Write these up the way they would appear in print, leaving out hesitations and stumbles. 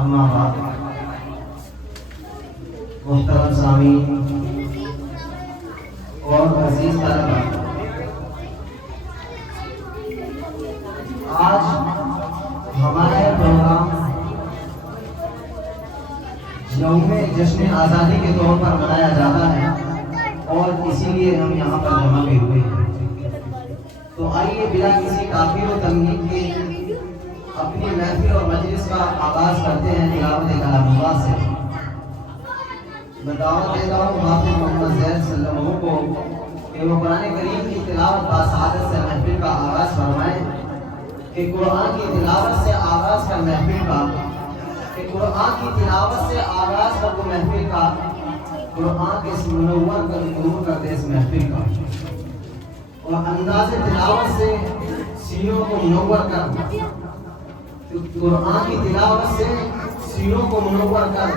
अम्मा बाद मुहतरम सामीन और अजीज तलबा, आज हमारे प्रोग्राम यौम जश्न आज़ादी के तौर पर मनाया जाता है और इसीलिए हम यहाँ पर जमा भी हुए हैं। तो आइए बिना किसी काफिर और तमहीद के अपनी महफिल और मजलिस का आगाज करते हैं तिलावत कलामुल्लाह से। मैं दावत देता हूँ हाफिज मोहम्मद ज़ैद सल्लल्लाहु को कि वो कुरान करीम की तिलावत बासआदत से महफिल का आगाज फरमाएं, कि कुरान की तिलावत से आगाज कर महफिल का, कि कुरान की तिलावत से आगाज कर वो महफिल का, कुरान के मुनव्वर कर नूर कर दे इस महफिल का, और अंदाज़े तिलावत से सीनों को मुनव्वर कर, कुरान की तिलावत से सीनों को मुनव्वर कर,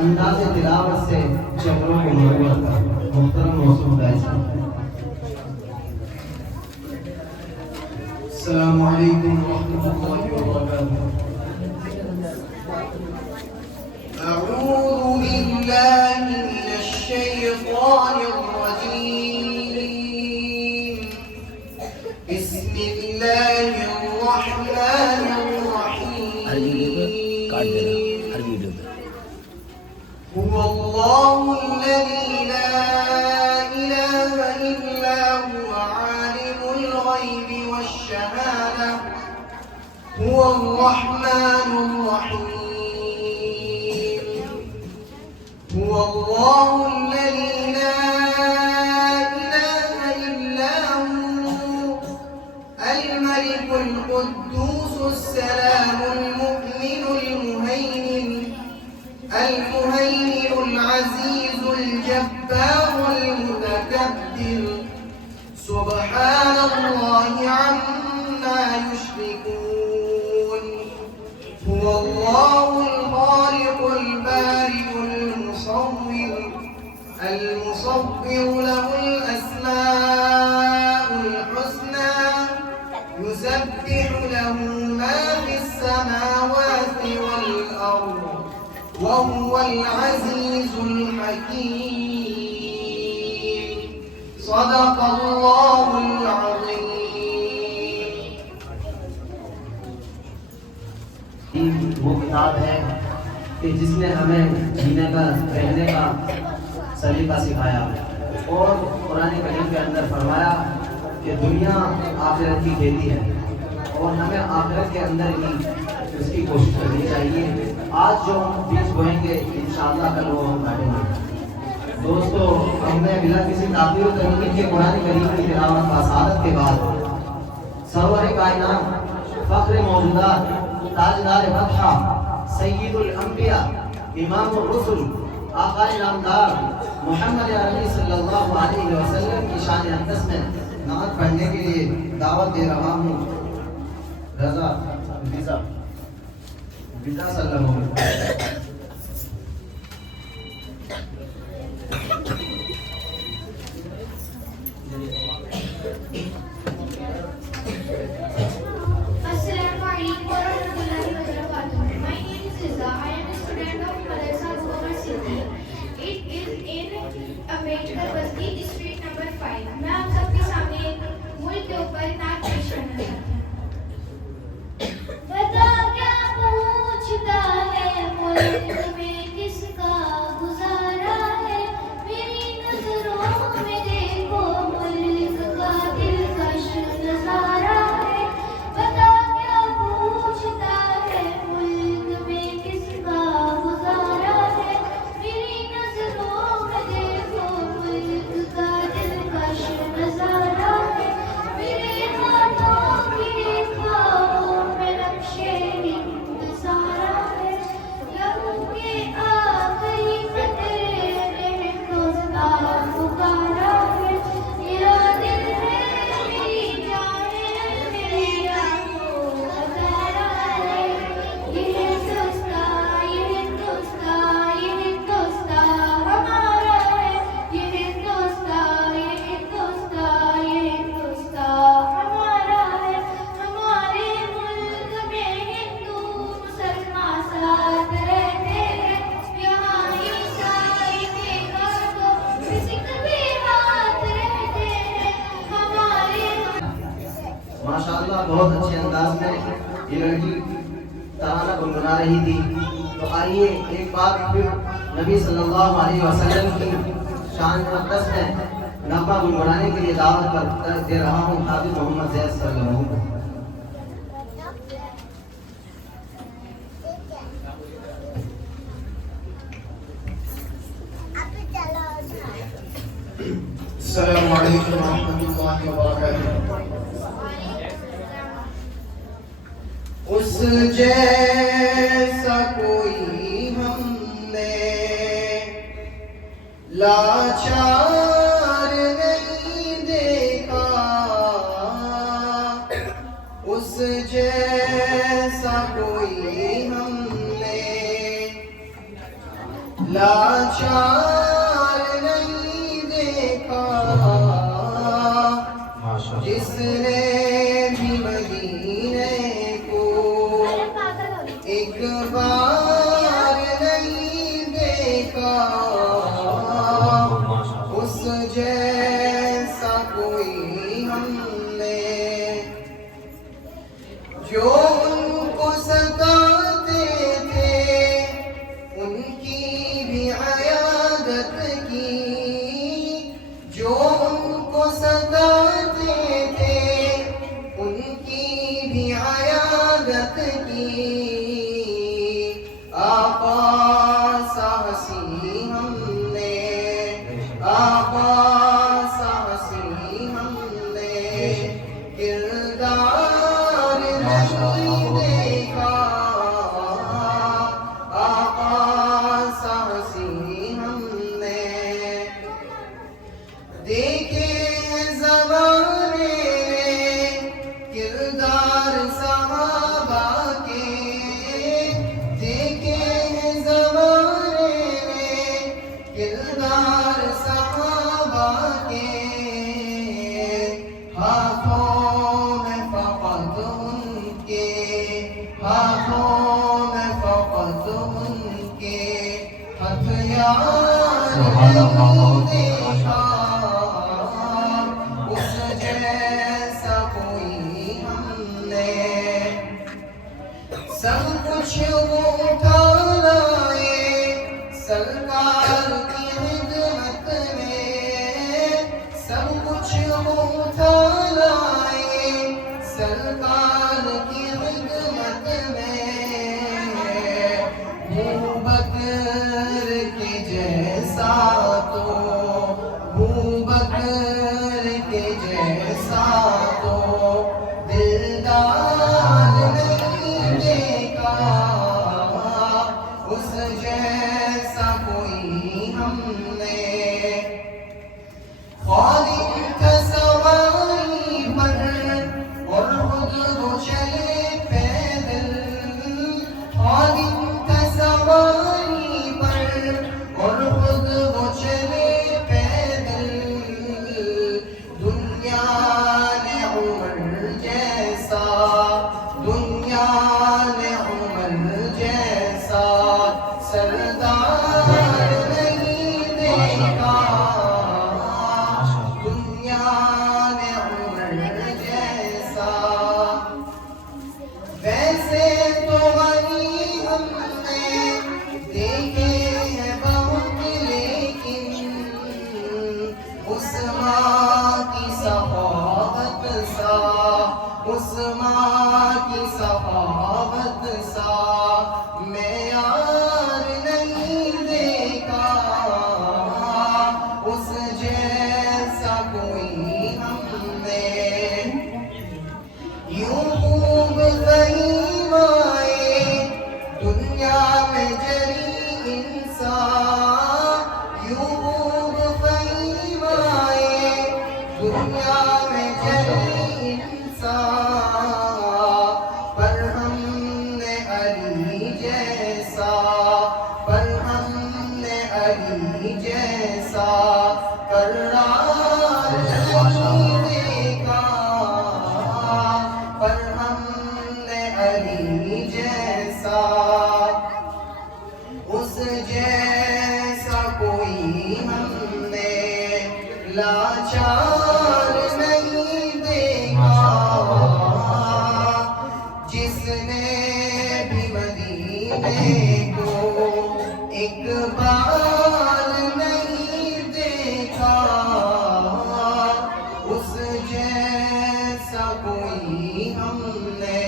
अंदाज़े तिलावत से चेहरों को मुनव्वर कर। मुहतरम मौसूम गाइस, अस्सलामु अलैकुम व रहमतुल्लाहि व बरकातुहू। अऊज़ु बिल्लाहि मिनश शैतानिर रजीम। बिस्मिल्लाहिर रहमानिर रहीम। हर वीडियो पे काट देना, हर वीडियो पे। हुवल्लाहु अल्लज़ी ला इलाहा इल्ला हुवा आलिमुल ग़ैबि वश्शहादा हुवर रहमानुर रहीम। हुवल्लाहु अल्लज़ी ला इलाहा इल्ला हु अल मलिकुल कुद्दूसुस सलामुल मुमिनुल मुहैमिन المهيمن العزيز الجبار المتكبر سبحان الله عما يشركون هو الله الخالق البارئ المصور له الأسماء الحسنى يسبح له ما في السماوات والأرض وهو العزيز الحكيم صدق الله العظيم। वो किताब है कि जिसने हमें जीने का रहने का सलीका सिखाया और कुरान करीम के अंदर फरमाया कि दुनिया आखिरत की खेती है और हमें आखिरत के अंदर ही उसकी कोशिश करनी चाहिए। आज जो हम बीज बोएंगे इंशाअल्लाह कल वो हम काटेंगे। दोस्तों, हमने बिना किसी ताक़ीद और तनकीद के कुरान करीम की तिलावत बासआदत के बाद सरवर कायनात, फख्र मौजूदात, ताजदार बख्शा, सय्यिदुल अंबिया, इमामुर रुसुल, आक़ाए नामदार मुहम्मद अरबी सल्लल्लाहु अलैहि वसल्लम की शान अक़दस में नात पढ़ने के लिए दावत दे रहा हूँ। रज़ा बिदा सल्लल्लाहु अलैहि वसल्लम। मैं आप सबके सामने मुल्क के ऊपर नाच पेश करना चाहती हूँ। बता क्या पूछता है मुल्क में किसका गुजारा। रही थी। तो आइए एक बार फिर नबी सल्लल्लाहु अलैहि वसल्लम की शान मुक़द्दस में नग़मा गुनगुनाने के लिए दावत कर दे रहा हूँ हाफिज़ मोहम्मद ज़ैद सल्लल्लाहु अलैहि वसल्लम। अस्सलामु अलैकुम रहमतुल्लाहि व बरकातुहू। उस जैसा कोई हमने लाचार नहीं देखा, उस जैसा कोई हमने लाचार नहीं देखा, जिसने भी मदीने को एक बार नहीं देखा, उस जैसा कोई हमने जो उनको सताते थे उनकी भी अयादत की, जो उनको सताते थे उनकी भी अयादत की। आका सा हसी हमने, आका सा हसी हमने किरदार नहीं देखा, आका सा हसी हमने देखे ज़माने में किरदार सहाबा के, देखे ज़माने में किरदार सहाबा के, हाथों में फ़क़त उनके, हाथों में फ़क़त उनके हथियार नहीं देखा, उस जैसा कोई हमने सब कुछ वो उठा लाए सरकार की खिदमत में, सब कुछ वो उठा लाए सरकार की खिदमत में। अबू बकर के जैसा तो, अबू बकर के जैसा तो दिलदार नहीं देखा, उस जैसा कोई हमने खालिद था सवारी पर और खुद वो चले पैदल, खालिद था सवारी पर और खुद वो चले पैदल। दुनिया ने उमर जैसा, दुनिया ने उमर जैसा सरदार नहीं देखा, दुनिया ने उमर जैसा। वैसे तो वही हमने देखे हैं बहुत, लेकिन उस माँ की सखावत सा, उस माँ की सखावत सा मैं यार नहीं देखा, उस जैसा कोई हमने। यूं खूब कहीं आए दुनिया में जरी इंसान, यूं खूब कहीं आए दुनिया में जरी इंसान, पर हमने अली जैसा, पर हमने अली जैसा करार नहीं देखा, पर हमने अली जैसा, उस जैसा कोई हमने लाचार नहीं देखा, जिसने भी मदीने इकबाल नहीं देखा, उस जैसा कोई हमने।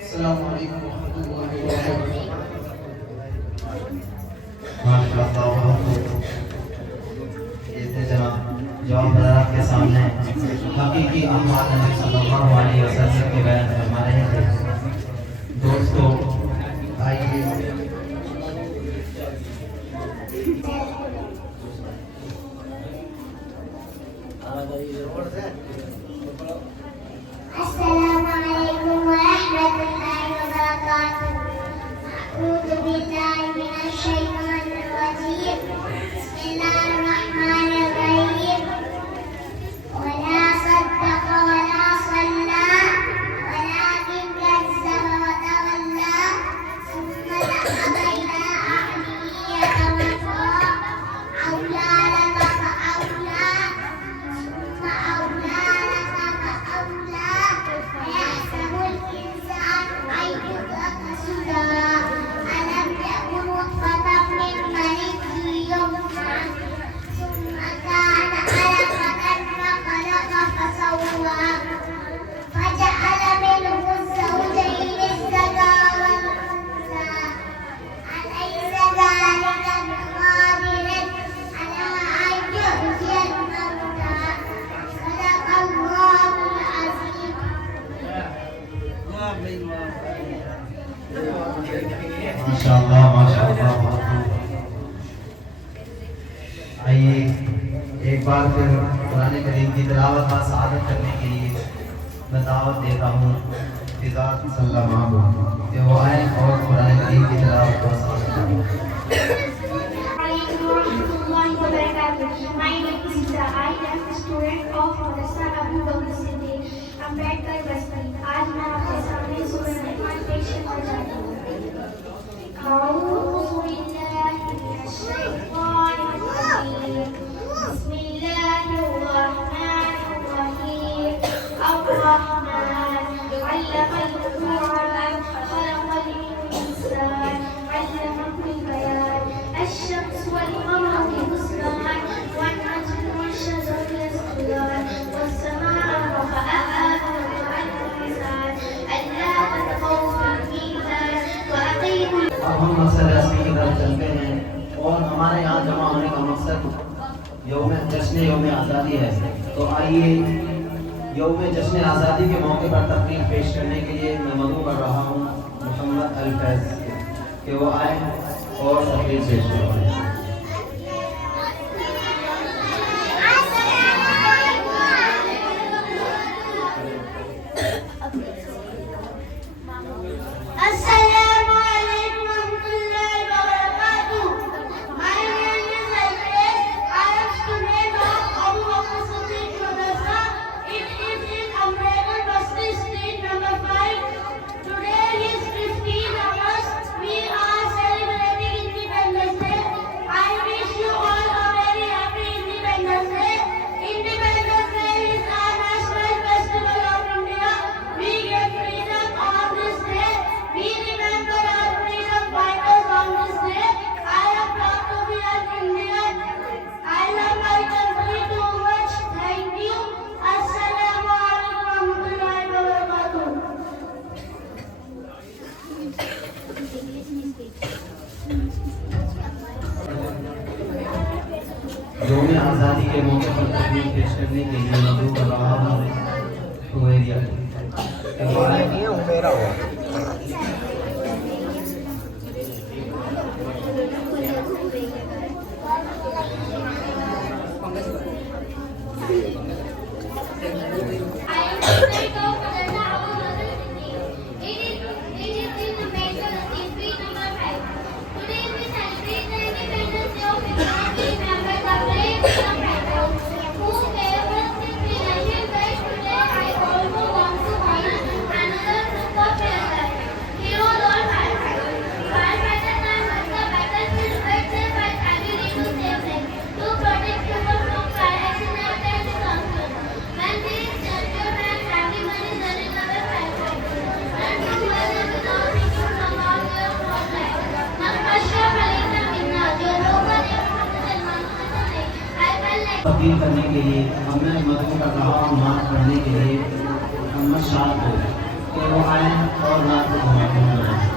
अस्सलामु अलैकुम वरहमतुल्लाहि वबरकातुहू। ये थे जवाब के सामने हकीकी अहमाद नबी सल्लल्लाहु अलैहि वसल्लम के बयान फरमा रहे थे। दोस्तों आइए अस्सलामुअलैकुम वरहमतुल्लाहि वबरकातुहू। अऊज़ु बिल्लाहि मिनश शैतानिर रजीम। बिस्मिल्लाहिर्रहमानिर्रहीम। वला सद्दक़ वला सल्ला वलाकिन कज़्ज़ब वतवल्ला सुम्मा ज़हब इला अहलिही यतमत्ता अौला लक फअौला ثم أولى لك فأولى أيحسب الإنسان أن يترك سدى ألم يكن نطفة من مني يمنى ثم كان علقة فخلق فسوى فجعل منه الزوجين الذكر والأنثى أليس ذلك بقادر على أن يحيي الموتى صدق الله العظيم. माशाअल्लाह माशाअल्लाह। आइए एक बार फिर कुरान करीम की तिलावत का सादत करने के लिए मैं दावत देता हूँ फिजा सल्लल्लाहु अलैहि वसल्लम कि वो आए और कुरान करीम की तिलावत का सादत करें। My name is Iza. I am a student of Madrasa Abu Bakr Siddiq, Ambedkar Basti. आज मैं आपके सामने सूरह रहमान पेश करने जा रही हूँ। أعوذ بالله من الشيطان الرجيم. بسم الله الرحمن الرحيم. الرحمن علم القرآن خلق الإنسان علمه البيان الشمس والقمر بحسبان والنجم والشجر يسجدان والسماء رفعها ووضع الميزان ألا تطغوا في الميزان وأقيموا अब हम मकसद रस्मी की तरफ चलते हैं और हमारे यहाँ जमा होने का मकसद जश्न यौम आज़ादी है। तो आइए यौम जश्न आज़ादी के मौके पर तकरीर पेश करने के लिए मैं मदऊ कर रहा हूँ मोहम्मद अल फैज़ कि वो आए और तकरीर पेश करें। Assalamu alaikum warahmatullahi wabarakatuh. My name is Alfred. I am student of Abu Bakr Siddiq Madrasa. It is in Ambedkar Basti Street number 5. Today is 15 August. We are celebrating Independence Day. I wish you all a very happy Independence Day. Independence Day is our national festival of India. We get freedom on this day. We remember our freedom fighters on this day. I am proud to be an Indian. I love my country too much. Thank you. Assalamu alaikum warahmatullahi wabarakatuh. यौम आज़ादी के मौके पर तकरीर पेश करने के लिए मदऊ कर रहा हूँ हुमैरिया। I am student of Madrasa Abu Bakr Siddiq. It is in Ambedkar Street number 5. Today we celebrate the Independence Day of India. We remember the brave freedom fighters who gave us this freedom. Today I also want to honor another group of parents. Appeal करने के लिए हमें मदद का कहा करने के लिए मोहम्मद शाह को कि वो आए और रात को बनाए।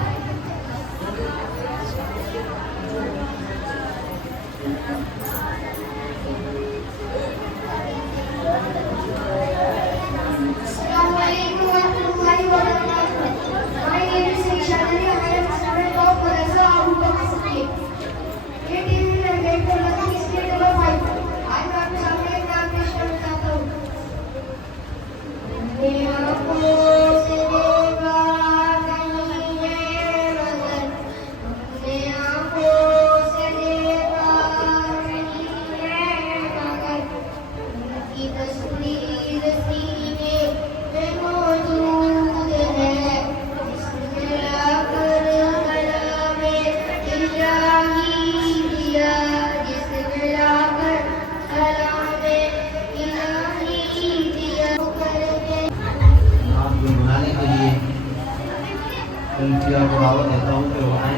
को दावत देता हूँ कि वो आए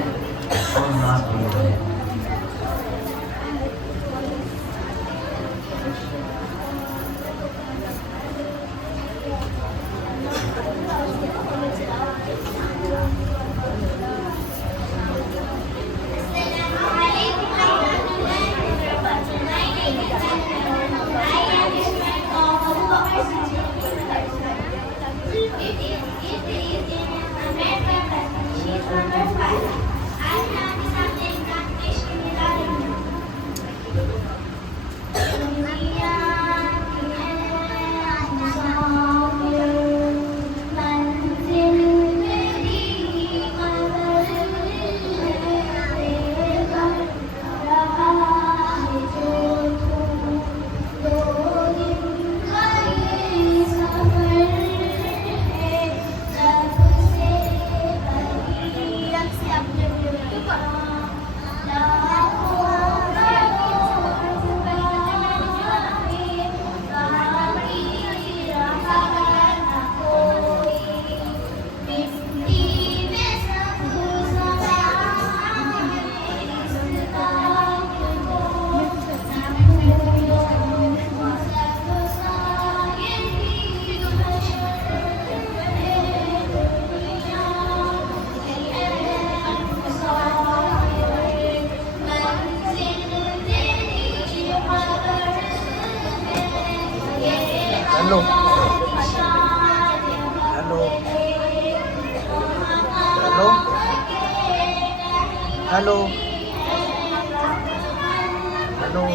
और नाच करें। Hello hello hello hello hello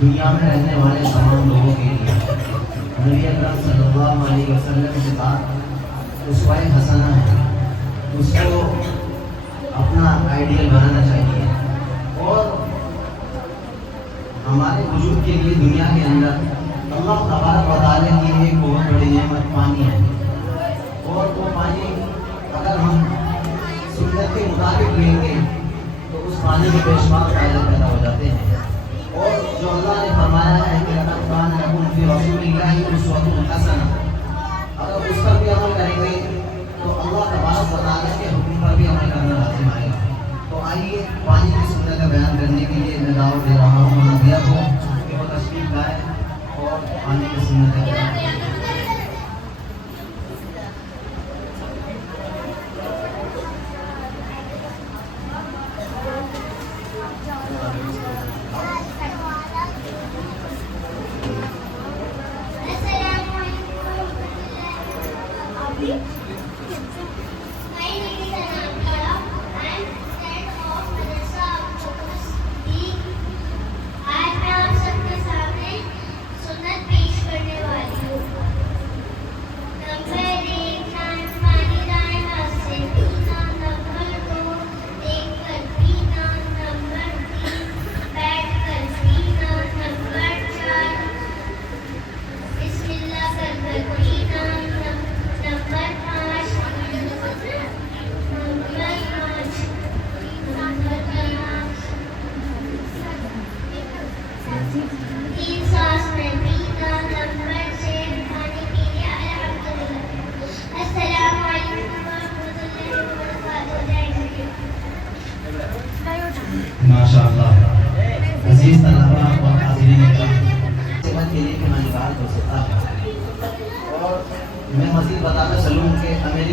दुनिया में रहने वाले तमाम लोगों के लिए नबी अकरम सल्लल्लाहु अलैहि वसल्लम के साथ उसवाए हसना है, उसको अपना आइडियल बनाना चाहिए। और हमारे बुजुर्ग के लिए दुनिया के अंदर अल्लाह तबारक व तआला की एक बहुत बड़ी नेमत पानी है, और वो पानी अगर हम सुन्नत के मुताबिक लेंगे तो उस पानी के बेशुमार फायदे पैदा हो जाते हैं। और जो अल्लाह ने फरमाया है कि अगर उस पर भी अमल करेंगे तो अल्लाह तबारक व तआला के हुक्म पर भी अमल करना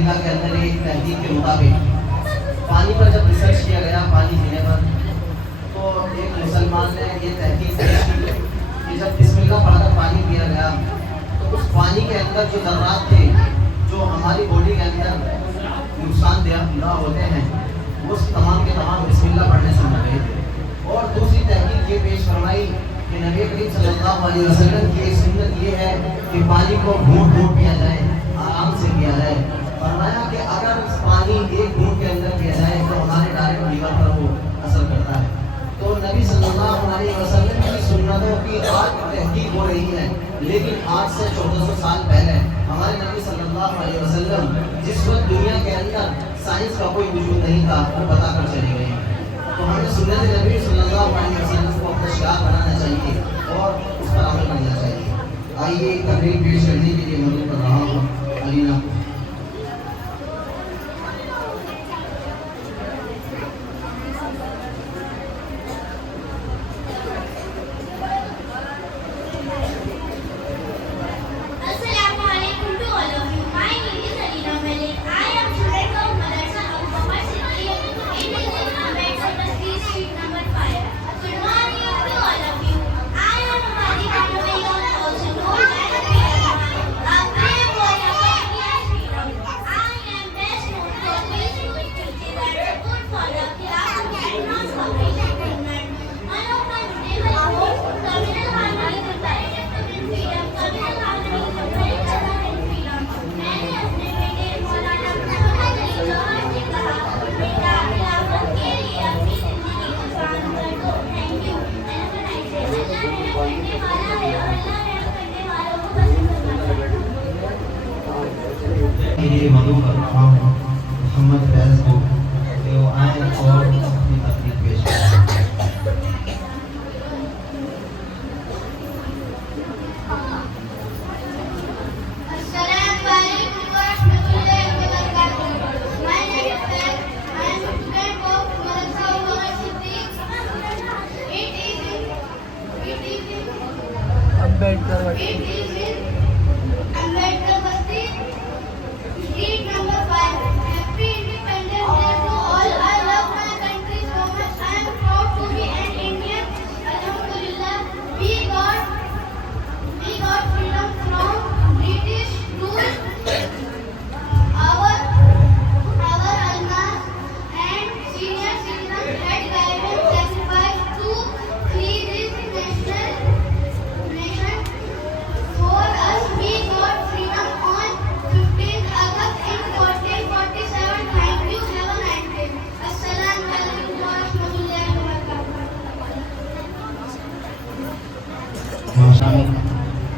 अमेरिका के अंदर एक तहकीक के मुताबिक पानी पर जब रिसर्च किया गया, पानी पीने पर, तो एक मुसलमान ने ये तहकीक की कि जब बिस्मिल्लाह पढ़कर पानी पिया गया तो उस पानी के अंदर जो ज़र्रात थे जो हमारी बॉडी के अंदर नुकसानदेह होते हैं, वो तमाम के तमाम बिस्मिल्लाह पढ़ने से मर गए थे। और दूसरी तहकीक ये पेश फरमाई कि नबी करीम सल्लल्लाहु अलैहि वसल्लम की एक सुन्नत ये है कि पानी को घूंट घूंट पिया जाए, आराम से पिया जाए। फरमाया कि अगर पानी एक घूंट के अंदर पिया जाए तो हमारे डायरेक्ट लीवर पर वो असर करता है। तो नबी सल्लल्लाहु अलैहि वसल्लम की सुन्नतों की आज तहकीक हो रही है, लेकिन आज से 1400 साल पहले हमारे नबी सल्लल्लाहु अलैहि वसल्लम जिस वक्त दुनिया के अंदर साइंस का कोई वजूद नहीं था, वो बता कर चले गए। तो हमें सुन्नत नबी सल्लल्लाहु अलैहि वसल्लम को अपना शिकार बनाना चाहिए और उस पर अमल करना चाहिए। आइए तकरीर पेश करने के लिए मदद कर रहा हूँ अलीना को। ये मधु कर रहा हूँ मोहम्मद फैज को कि वो आए और अपनी तकलीफ पेश करें।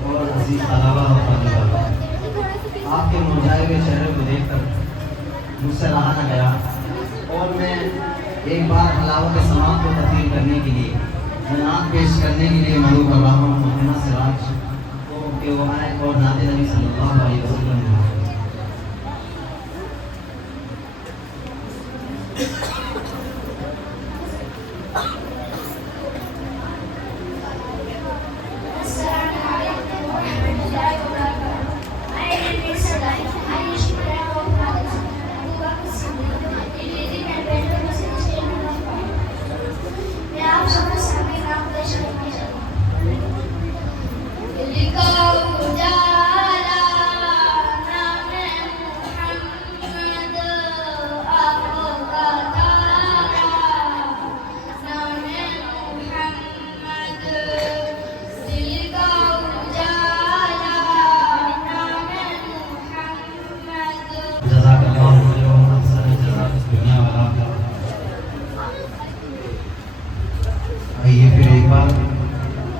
और अजीज अलावा आपके मुरझाए हुए चेहरे को देखकर मुझसे रहा न गया और मैं एक बार हलावत समात को तब्दील करने के लिए नात पेश करने के लिए मदू कर रहा हूँ मोहम्मद सिराज को कि वो आए और नाते नबी सल्लल्लाहु अलैहि वसल्लम आइए फिर एक बार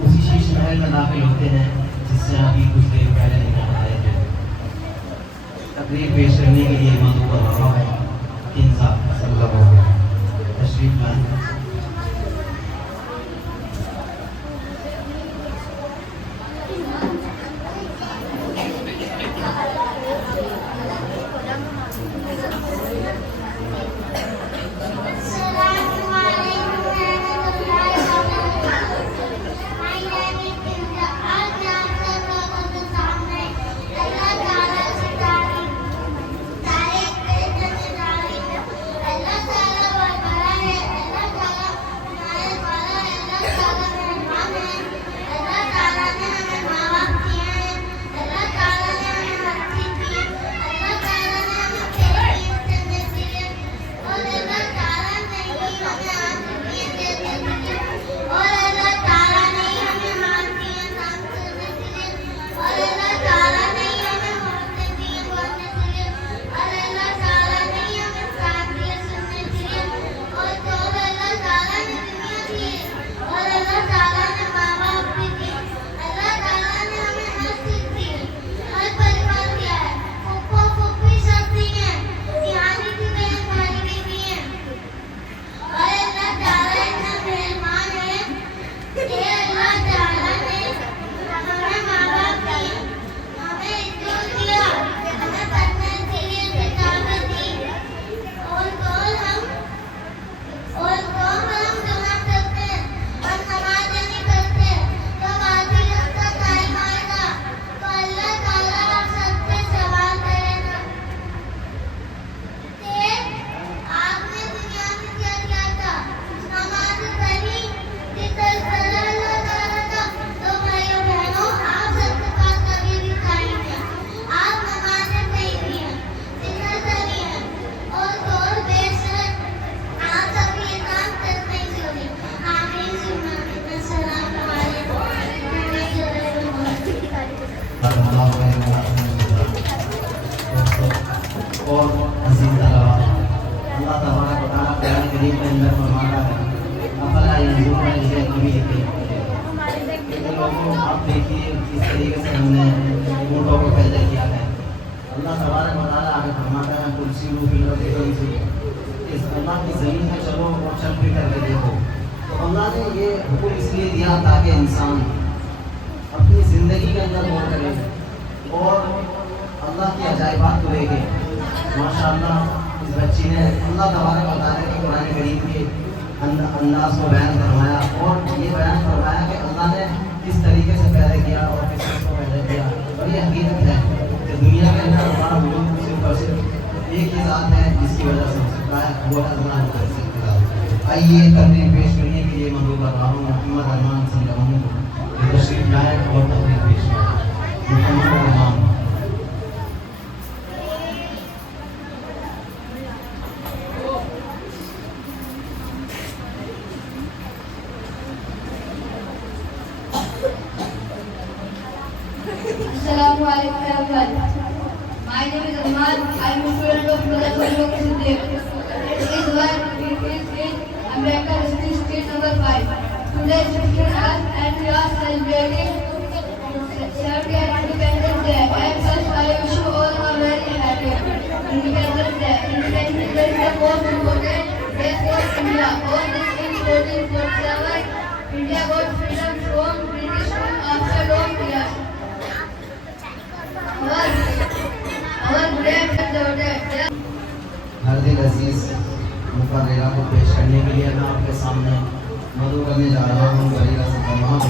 उसी शीश महल में दाखिल होते हैं जिससे अभी कुछ देर पहले निकल आए थे। तकरीर पेश करने के लिए मधु कर रहा है किंसा सल्लल्लाहु अलैहि वसल्लम तशरीफ लाएं। Thank you. अजीज तलबा, अल्लाह तबारक व तआला कुरान करीम के अंदर फरमाता है, अफला यंजुरूना इला इबिल कैफ। लोगों आप देखिए किस तरीके से हमने ऊँटों को पैदा किया है। अल्लाह तबारक व तआला आगे फरमाता है, कुर्सी फिल अर्दि फंजुर, इस अल्लाह की ज़मीन में चलो और चल फिर करके देखो। तो अल्लाह ने ये हुक्म इसलिए दिया ताकि इंसान अपनी ज़िंदगी के अंदर गौर करे और अल्लाह की अजायबात को देखे। माशाअल्लाह इस बच्ची ने अल्लाह तबारक व तआला के कुरान करीम के अंदाज को बयान फरमाया और ये बयान फरमाया कि अल्लाह ने किस तरीके से पैदा किया और किस चीज़ को पैदा किया। और ये हकीकत है कि दुनिया के अंदर हमारा वजूद सिर्फ और सिर्फ एक ही ज़ात है जिसकी वजह से हो सकता है, वो है अल्लाह मुतअल्लिक़। आइए तकरीर पेश करने के लिए मदऊ कर रहा हूँ मोहम्मद अरमान संगमन को, तशरीफ लाए और तकरीर पेश करें। मोहम्मद अरमान। Assalamu alaikum everyone. My name is Ahmad. I am a student of Madrasa Abubakar Siddiq. It is America History Street number 5. Today is 15 August and we are celebrating 70th Independence Day. And thus I wish you all a very happy Independence Day. Independence Day is the most important day for India. On this in 1447, India got freedom from British rule after long years. Our great daughter. हरदिल अजीज मुकर्ररा को पेश करने के लिए मैं आपके सामने मदऊ करने जा रहा हूँ। बरीरा से तमाम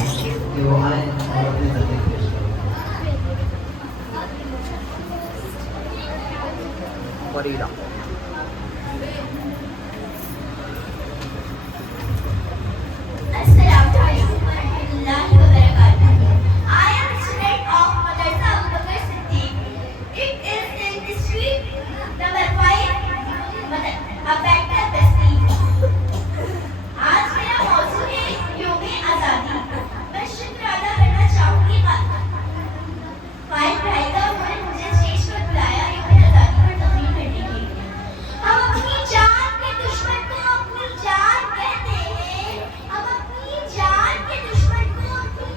कि वो आए और अपनी तकलीफ पेश करें। बरीरा। हम अपनी जान के दुश्मन को अपनी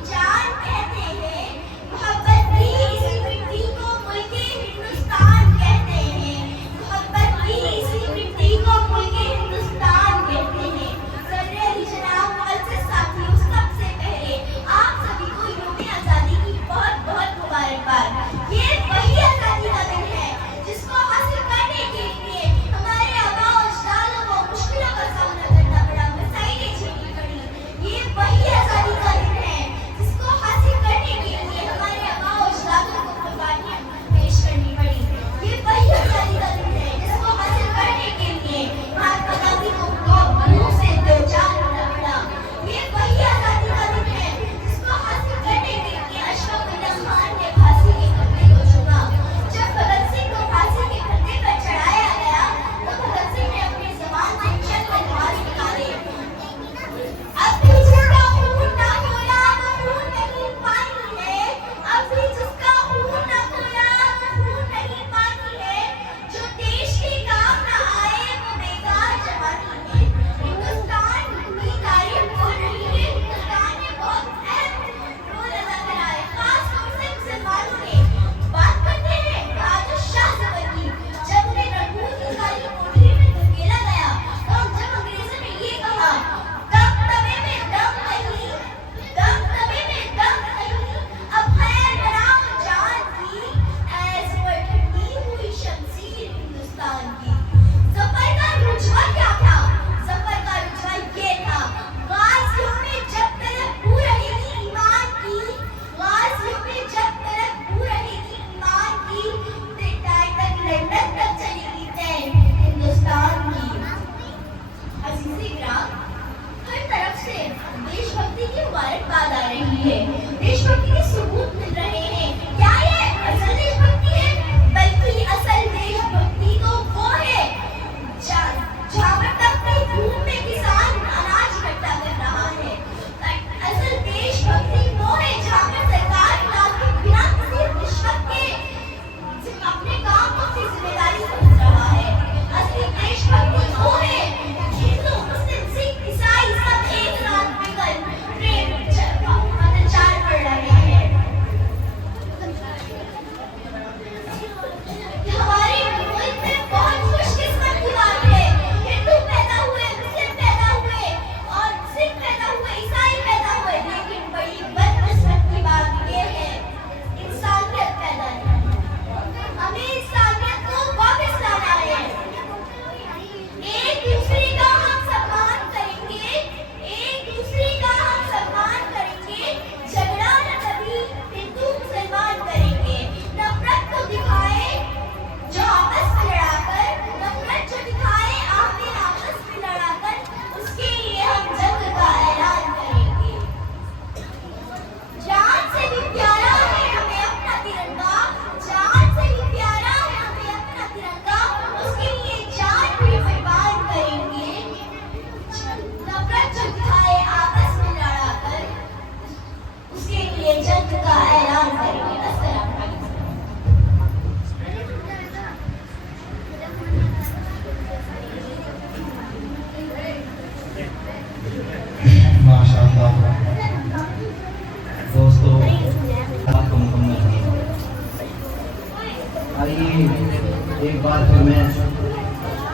एक बार फिर मैं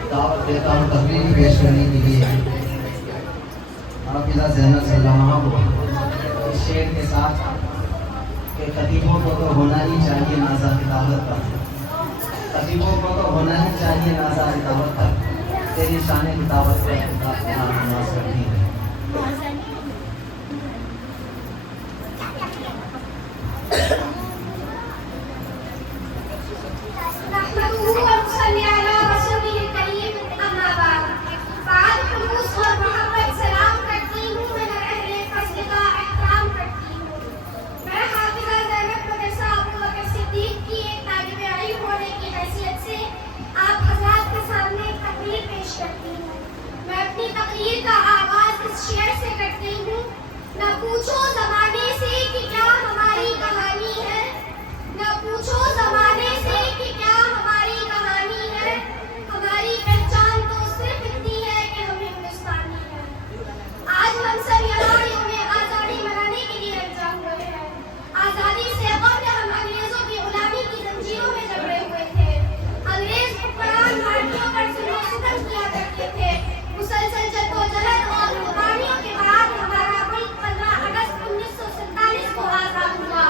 दावत देता हूँ तकरीर पेश करने के लिए हाफिज़ा ज़ैनब सल्लल्लाहु अलैहि वसल्लम इस शेर के साथ कि खतीबों को तो होना ही चाहिए नाज़ा किताबत का, खतीबों को तो होना ही चाहिए नाज़ा किताबत का, तेरी शान किताबत पे नाज करती है। न पूछो ज़माने से कि क्या हमारी कहानी है, न पूछो ज़माने से कि क्या हमारी कहानी है, हमारी पहचान तो सिर्फ इतनी है कि हम हिंदुस्तानी हैं। आज हम सब यहाँ यौम आज़ादी मनाने के लिए इकट्ठा हुए हैं। आज़ादी से कब्ल हम अंग्रेजों की गुलामी की जंजीरों में जकड़े हुए थे। अंग्रेज हुक्मरान भारतीयों पर जुल्म सितम किया करते थे। मुसलसल जद्दोजहद और कुर्बानियों के बाद हमारा मुल्क 15 अगस्त 1947 को आज़ाद हुआ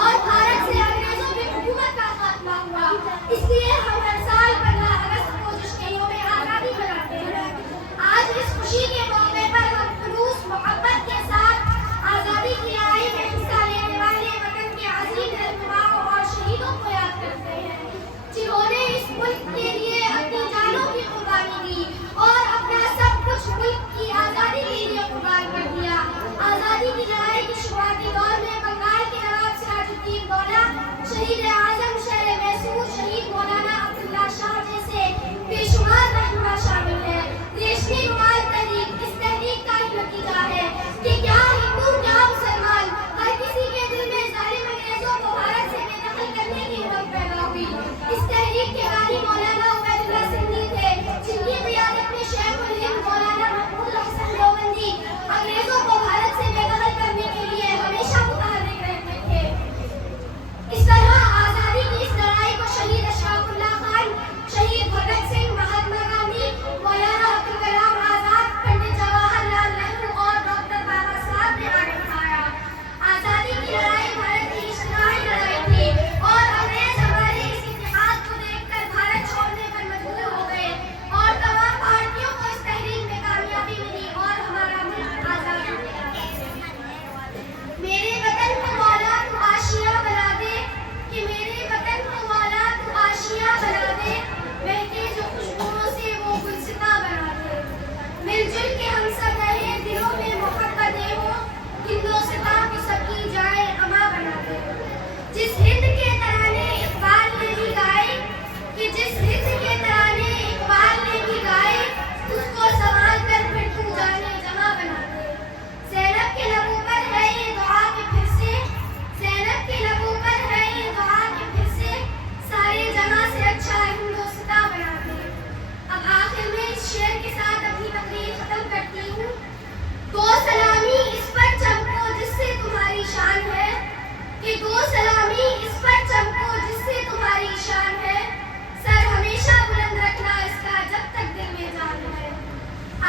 और भारत से अंग्रेजों की हुकूमत का खात्मा हुआ। इसलिए हम हर साल 15 अगस्त को जश्न यौम आज़ादी मनाते हैं। आज इस खुशी के मौके पर हम जुलूस मोहब्बत के साथ आज़ादी की लड़ाई में हिस्सा लेने वाले वतन के अजीम रहनुमाओं और शहीदों को याद करते हैं, जिन्होंने इस मुल्क के लिए अपनी जानों की कुर्बानी दी और अपना सब कुछ मुल्क की आज़ादी के लिए कुर्बान कर दिया। आज़ादी की लड़ाई के शुरुआती दौर में बंगाल के नवाब सिराजुद्दीन दौला, शहीद आज़म शहर मैसूर शहीद मौलाना अब्दुल्ला शाह जैसे बेशुमार रहनुमा शामिल हैं। रेशमी रुमाल तहरीक इस तहरीक का ही नतीजा है कि क्या हिंदू क्या मुसलमान, हर किसी के दिल में जालिम अंग्रेजों को भारत से बेदखल करने की हिम्मत पैदा हुई। इस तहरीक के बानी मौलाना उबैदुल्लाह सिंधी थे, जिनकी क़ियादत में शेखुल हिंद मौलाना महमूद हसन देवबंदी अंग्रेजों को भारत से बेदखल करने के लिए हमेशा मुतहर्रिक रहते थे। इस तरह आज़ादी की इस लड़ाई को शहीद अशफाकुल्लाह खान, शहीद भगत सिंह, महात्मा गांधी, मौलाना अब्दुल कलाम आज़ाद, पंडित जवाहरलाल नेहरू और डॉक्टर बाबा साहब ने आगे बढ़ाया। आज़ादी की लड़ाई भारत की इज्तिमाई लड़ाई थी और अंग्रेज हमारे इस इत्तेहाद को देखकर भारत छोड़ने पर मजबूर हो गए और तमाम भारतीयों को इस तहरीक में कामयाबी मिली और हमारा मुल्क आज़ाद हो गया। मेरे वतन को मौला तू आशियाँ बना दे, कि मेरे वतन को मौला तू आशियाँ बना दे, महके जो खुशबुओं से वो गुलसिता बना दे। मिलजुल के हम सब रहे, दिलों में मोहब्बतें हो, हिंदोस्तां की सबकी जाए अमा बना दे। जिस हिंद के तराने इकबाल ने भी गाए, कि जिस हिंद के तराने इकबाल ने भी गाए, उसको संभाल कर फिर तू जाने जहां बना दे। ज़ैनब के लबों पर है ये दुआ कि फिर से, ज़ैनब के लबों पर है ये दुआ कि फिर से, सारे जहां से अच्छा हिंदोस्तां बना दे। अब आखिर में इस शेर के साथ अपनी तकरीर खत्म करती हूँ। दो सलामी इस पर चमको जिससे तुम्हारी शान है, कि दो सलामी इस पर चमको जिससे तुम्हारी शान है, सर हमेशा बुलंद रखना इसका जब तक दिल में जान है।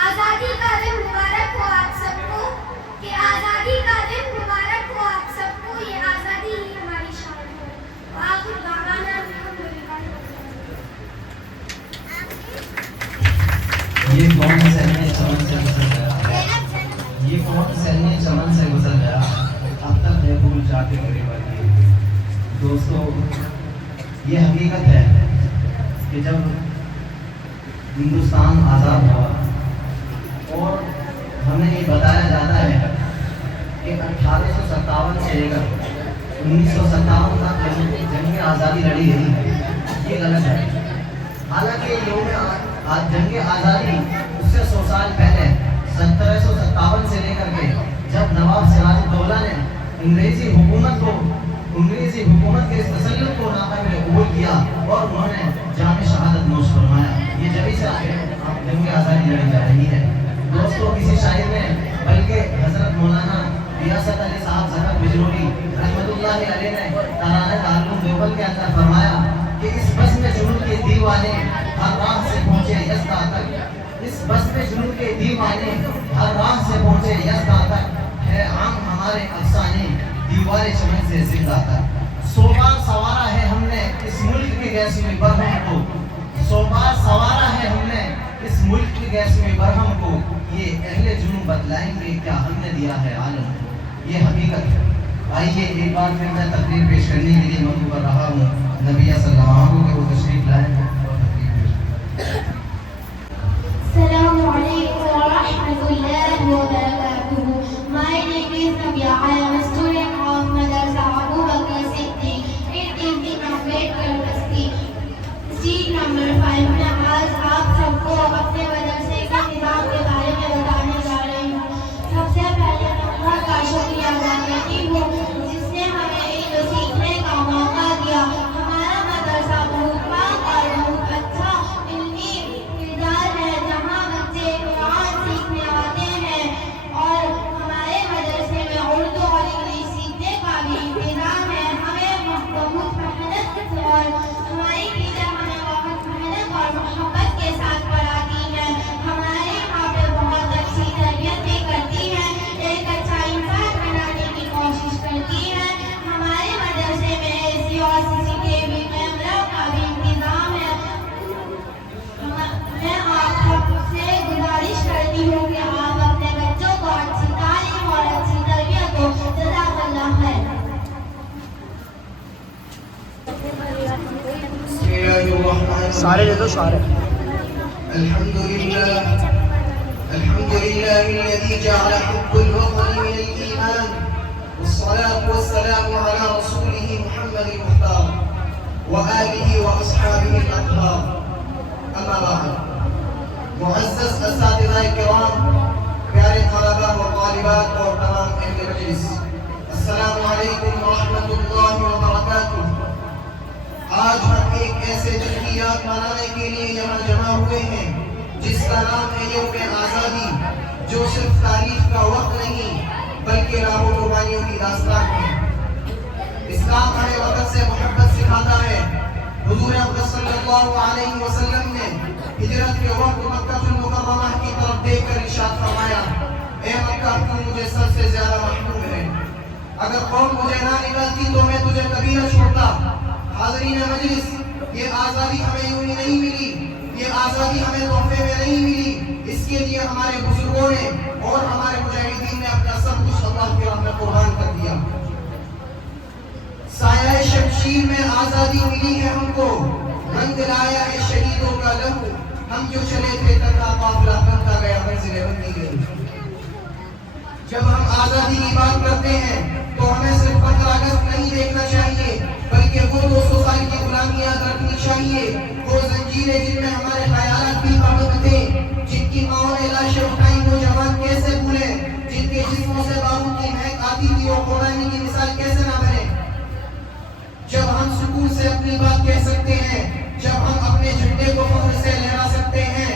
आज़ादी का दिन मुबारक हो आप सबको, कि आज़ादी का दिन मुबारक हो आप सबको, ये आज़ादी ही हमारी शान है। आखिर दावाना अल्हम्दुलिल्लाह। ये कौन सैन्य चमन से गुजर गया, ये कौन सैन्य चमन से गुजर गया, अब तक है भूल जाके करीब आई। दोस्तों ये हकीकत है कि जब हिंदुस्तान आज़ाद हुआ और हमें ये बताया जाता है कि 1857 से लेकर 1957 तक जंग आज़ादी लड़ी गई है, ये गलत है। हालांकि जंग आज़ादी उससे 100 साल पहले 1757 से लेकर के जब नवाब सिराजुद्दौला ने अंग्रेजी हुकूमत के इस तसल्लुत को नाकाबिल कबूल किया और उन्होंने जाम शहादत नोश फरमाया, ये जभी से जंग आज़ादी लड़ी जा रही है। दोस्तों किसी शायर ने बल्कि हजरत मौलाना रियासत अली साहब ज़फर बिजनौरी रहमतुल्लाह अलैह ने तराना दारुल देवबंद के अंदर फरमाया कि इस बज़्म में जुनून की के दीवाने हर राह से पहुंचे यस्ता तक, इस बस्ते जुनून के दीवाने हर राह से पहुंचे यस्ता तक, है आम हमारे अफसाने दीवारे चमन से जिंदा तक। 100 बार सवारा है हमने इस मुल्क के गैस में बरहम को, 100 बार सवारा है हमने इस मुल्क के गैस में बरहम को, ये अहले जुनून बतलाएंगे क्या हमने दिया है आलम को, ये हकीकत है। आइए एक बार फिर मैं तकरीर पेश करने के लिए मौजूद कर रहा हूँ नबी सल्लल्लाहु अलैहि वसल्लम के वो तशरीफ लाए हैं और तकरीर पेश। Assalamu alaikum wa rahmatullahi wa barakatuh. My name is Nabia. I am a student of Madrasa Abu Bakr Siddiq. It is in Ambedkar Basti. Seat number 5 में आज आप सबको अपने मदरसे के निज़ाम के बारे में बताने जा रही हूँ। सबसे पहले अल्लाह का शुक्रिया अदा करती हूँ जिसने हमें इल्म सीखने का मौका दिया। हमारा मदरसा बहुत पाक और बहुत अच्छा इल्मी किरदार है जहाँ बच्चे कुरान सीखने आते हैं और हमारे मदरसे में उर्दू और इंग्लिश सीखने का भी इंतजाम है। हमें बहुत मेहनत और हमारी टीचर हमें बहुत मेहनत और मोहब्बत के साथ पढ़ाती है। हमारे यहाँ पे बहुत अच्छी तरबियत भी करती है, एक अच्छा इंसान बनाने की कोशिश करती है। हमारे मदरसे में एसी और सीसीटीवी कैमरा का भी इंतजाम है। मैं आप सबसे गुजारिश करती हूँ कि आप अपने बच्चों को अच्छी तालीम और अच्छी तरबियत दो। जज़ाकल्लाह खैर। सारे दे दो सारे। अल्हम्दुलिल्लाह الذي جعل حب الوطن من الإيمان والصلاة والسلام على رسوله محمد المختار وآله وأصحابه الأطهار أما بعد मुअज़्ज़ज़ असातिज़ा किराम, प्यारे तलबा व तालिबात और तमाम अहले मजलिस, अस्सलामु अलैकुम व रहमतुल्लाहि व बरकातुहू। आज हम एक ऐसे दिन की याद मनाने के लिए यहाँ जमा हुए हैं जिसका नाम है यौम आज़ादी, जो सिर्फ तारीख का वक्त नहीं बल्कि राहों कुर्बानियों की दास्तान है। इस्लाम हमें वतन से मोहब्बत सिखाता है। हुजूर अक़दस सल्लल्लाहु अलैहि वसल्लम ने हिजरत के वक्त मक्का मुकर्रमा की तरफ देखकर इरशाद फरमाया, ए मक्का तू मुझे सबसे ज्यादा महबूब है, अगर कौम मुझे ना निकालती तो मैं तुझे कभी न छोड़ता। हाज़रीन मजलिस, ये आज़ादी हमें यूं ही नहीं मिली, ये आज़ादी हमें तोहफे में नहीं मिली, इसके लिए हमारे बुजुर्गों ने और हमारे मुजाहिदीन ने अपना सब कुछ अल्लाह के राह में कुर्बान कर दिया। साया शमशीर में आज़ादी मिली है हमको, रंग लाया है शहीदों का लहू, हम जो चले थे तथा काफिला बनता गया मंजिलें बनती गई। जब हम आज़ादी की बात करते हैं तो हमें सिर्फ 15 अगस्त नहीं देखना चाहिए बल्कि वो 200 साल की गुलामी याद रखनी चाहिए, वो जंजीरें जिनमें हमारे ख्यालात भी पाबंद थे, जिनकी माओं ने लाशें उठाई वो जवान कैसे भूले, जिनके जिस्मों से बारूद की महक आती थी वो कुर्बानी की मिसाल कैसे ना बने। जब हम सुकून से अपनी बात कह सकते हैं, जब हम अपने झंडे को फख्र से लहरा सकते हैं,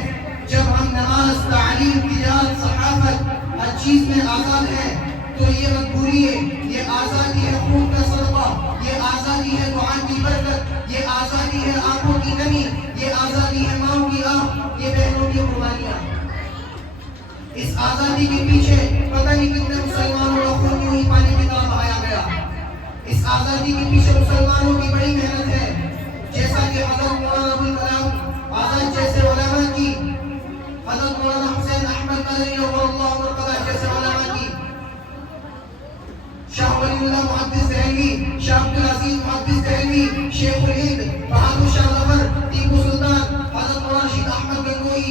जब हम नमाज, तालीम, तिजारत, सहाफत हर चीज में आजाद हैं, तो ये मजबूरी है, ये आजादी है खून का सदका, ये आजादी है दुआ की बरकत, ये आजादी है आंखों की नमी, ये आजादी है माओ की आह, ये बहनों की कुर्बानियां। इस आजादी के पीछे पता नहीं कितने मुसलमानों का खून यूं ही पानी की तरह बहाया गया। इस आजादी के पीछे मुसलमानों की बड़ी मेहनत है, जैसा कि हज़रत मौलाना अबुल कलाम आजाद जैसे उलमा की, हज़रत मौलाना हुसैन अहमद मदनी नव्वरअल्लाहु मरक़दह जैसे उलमा की, शाह वलीउल्लाह मुहद्दिस दहलवी, शाह अब्दुल अजीज मुहद्दिस दहलवी, शेखुल हिंद बहादुर शाह जफर, टीपू सुल्तान, हज़रत मौलाना रशीद अहमद गंगोई।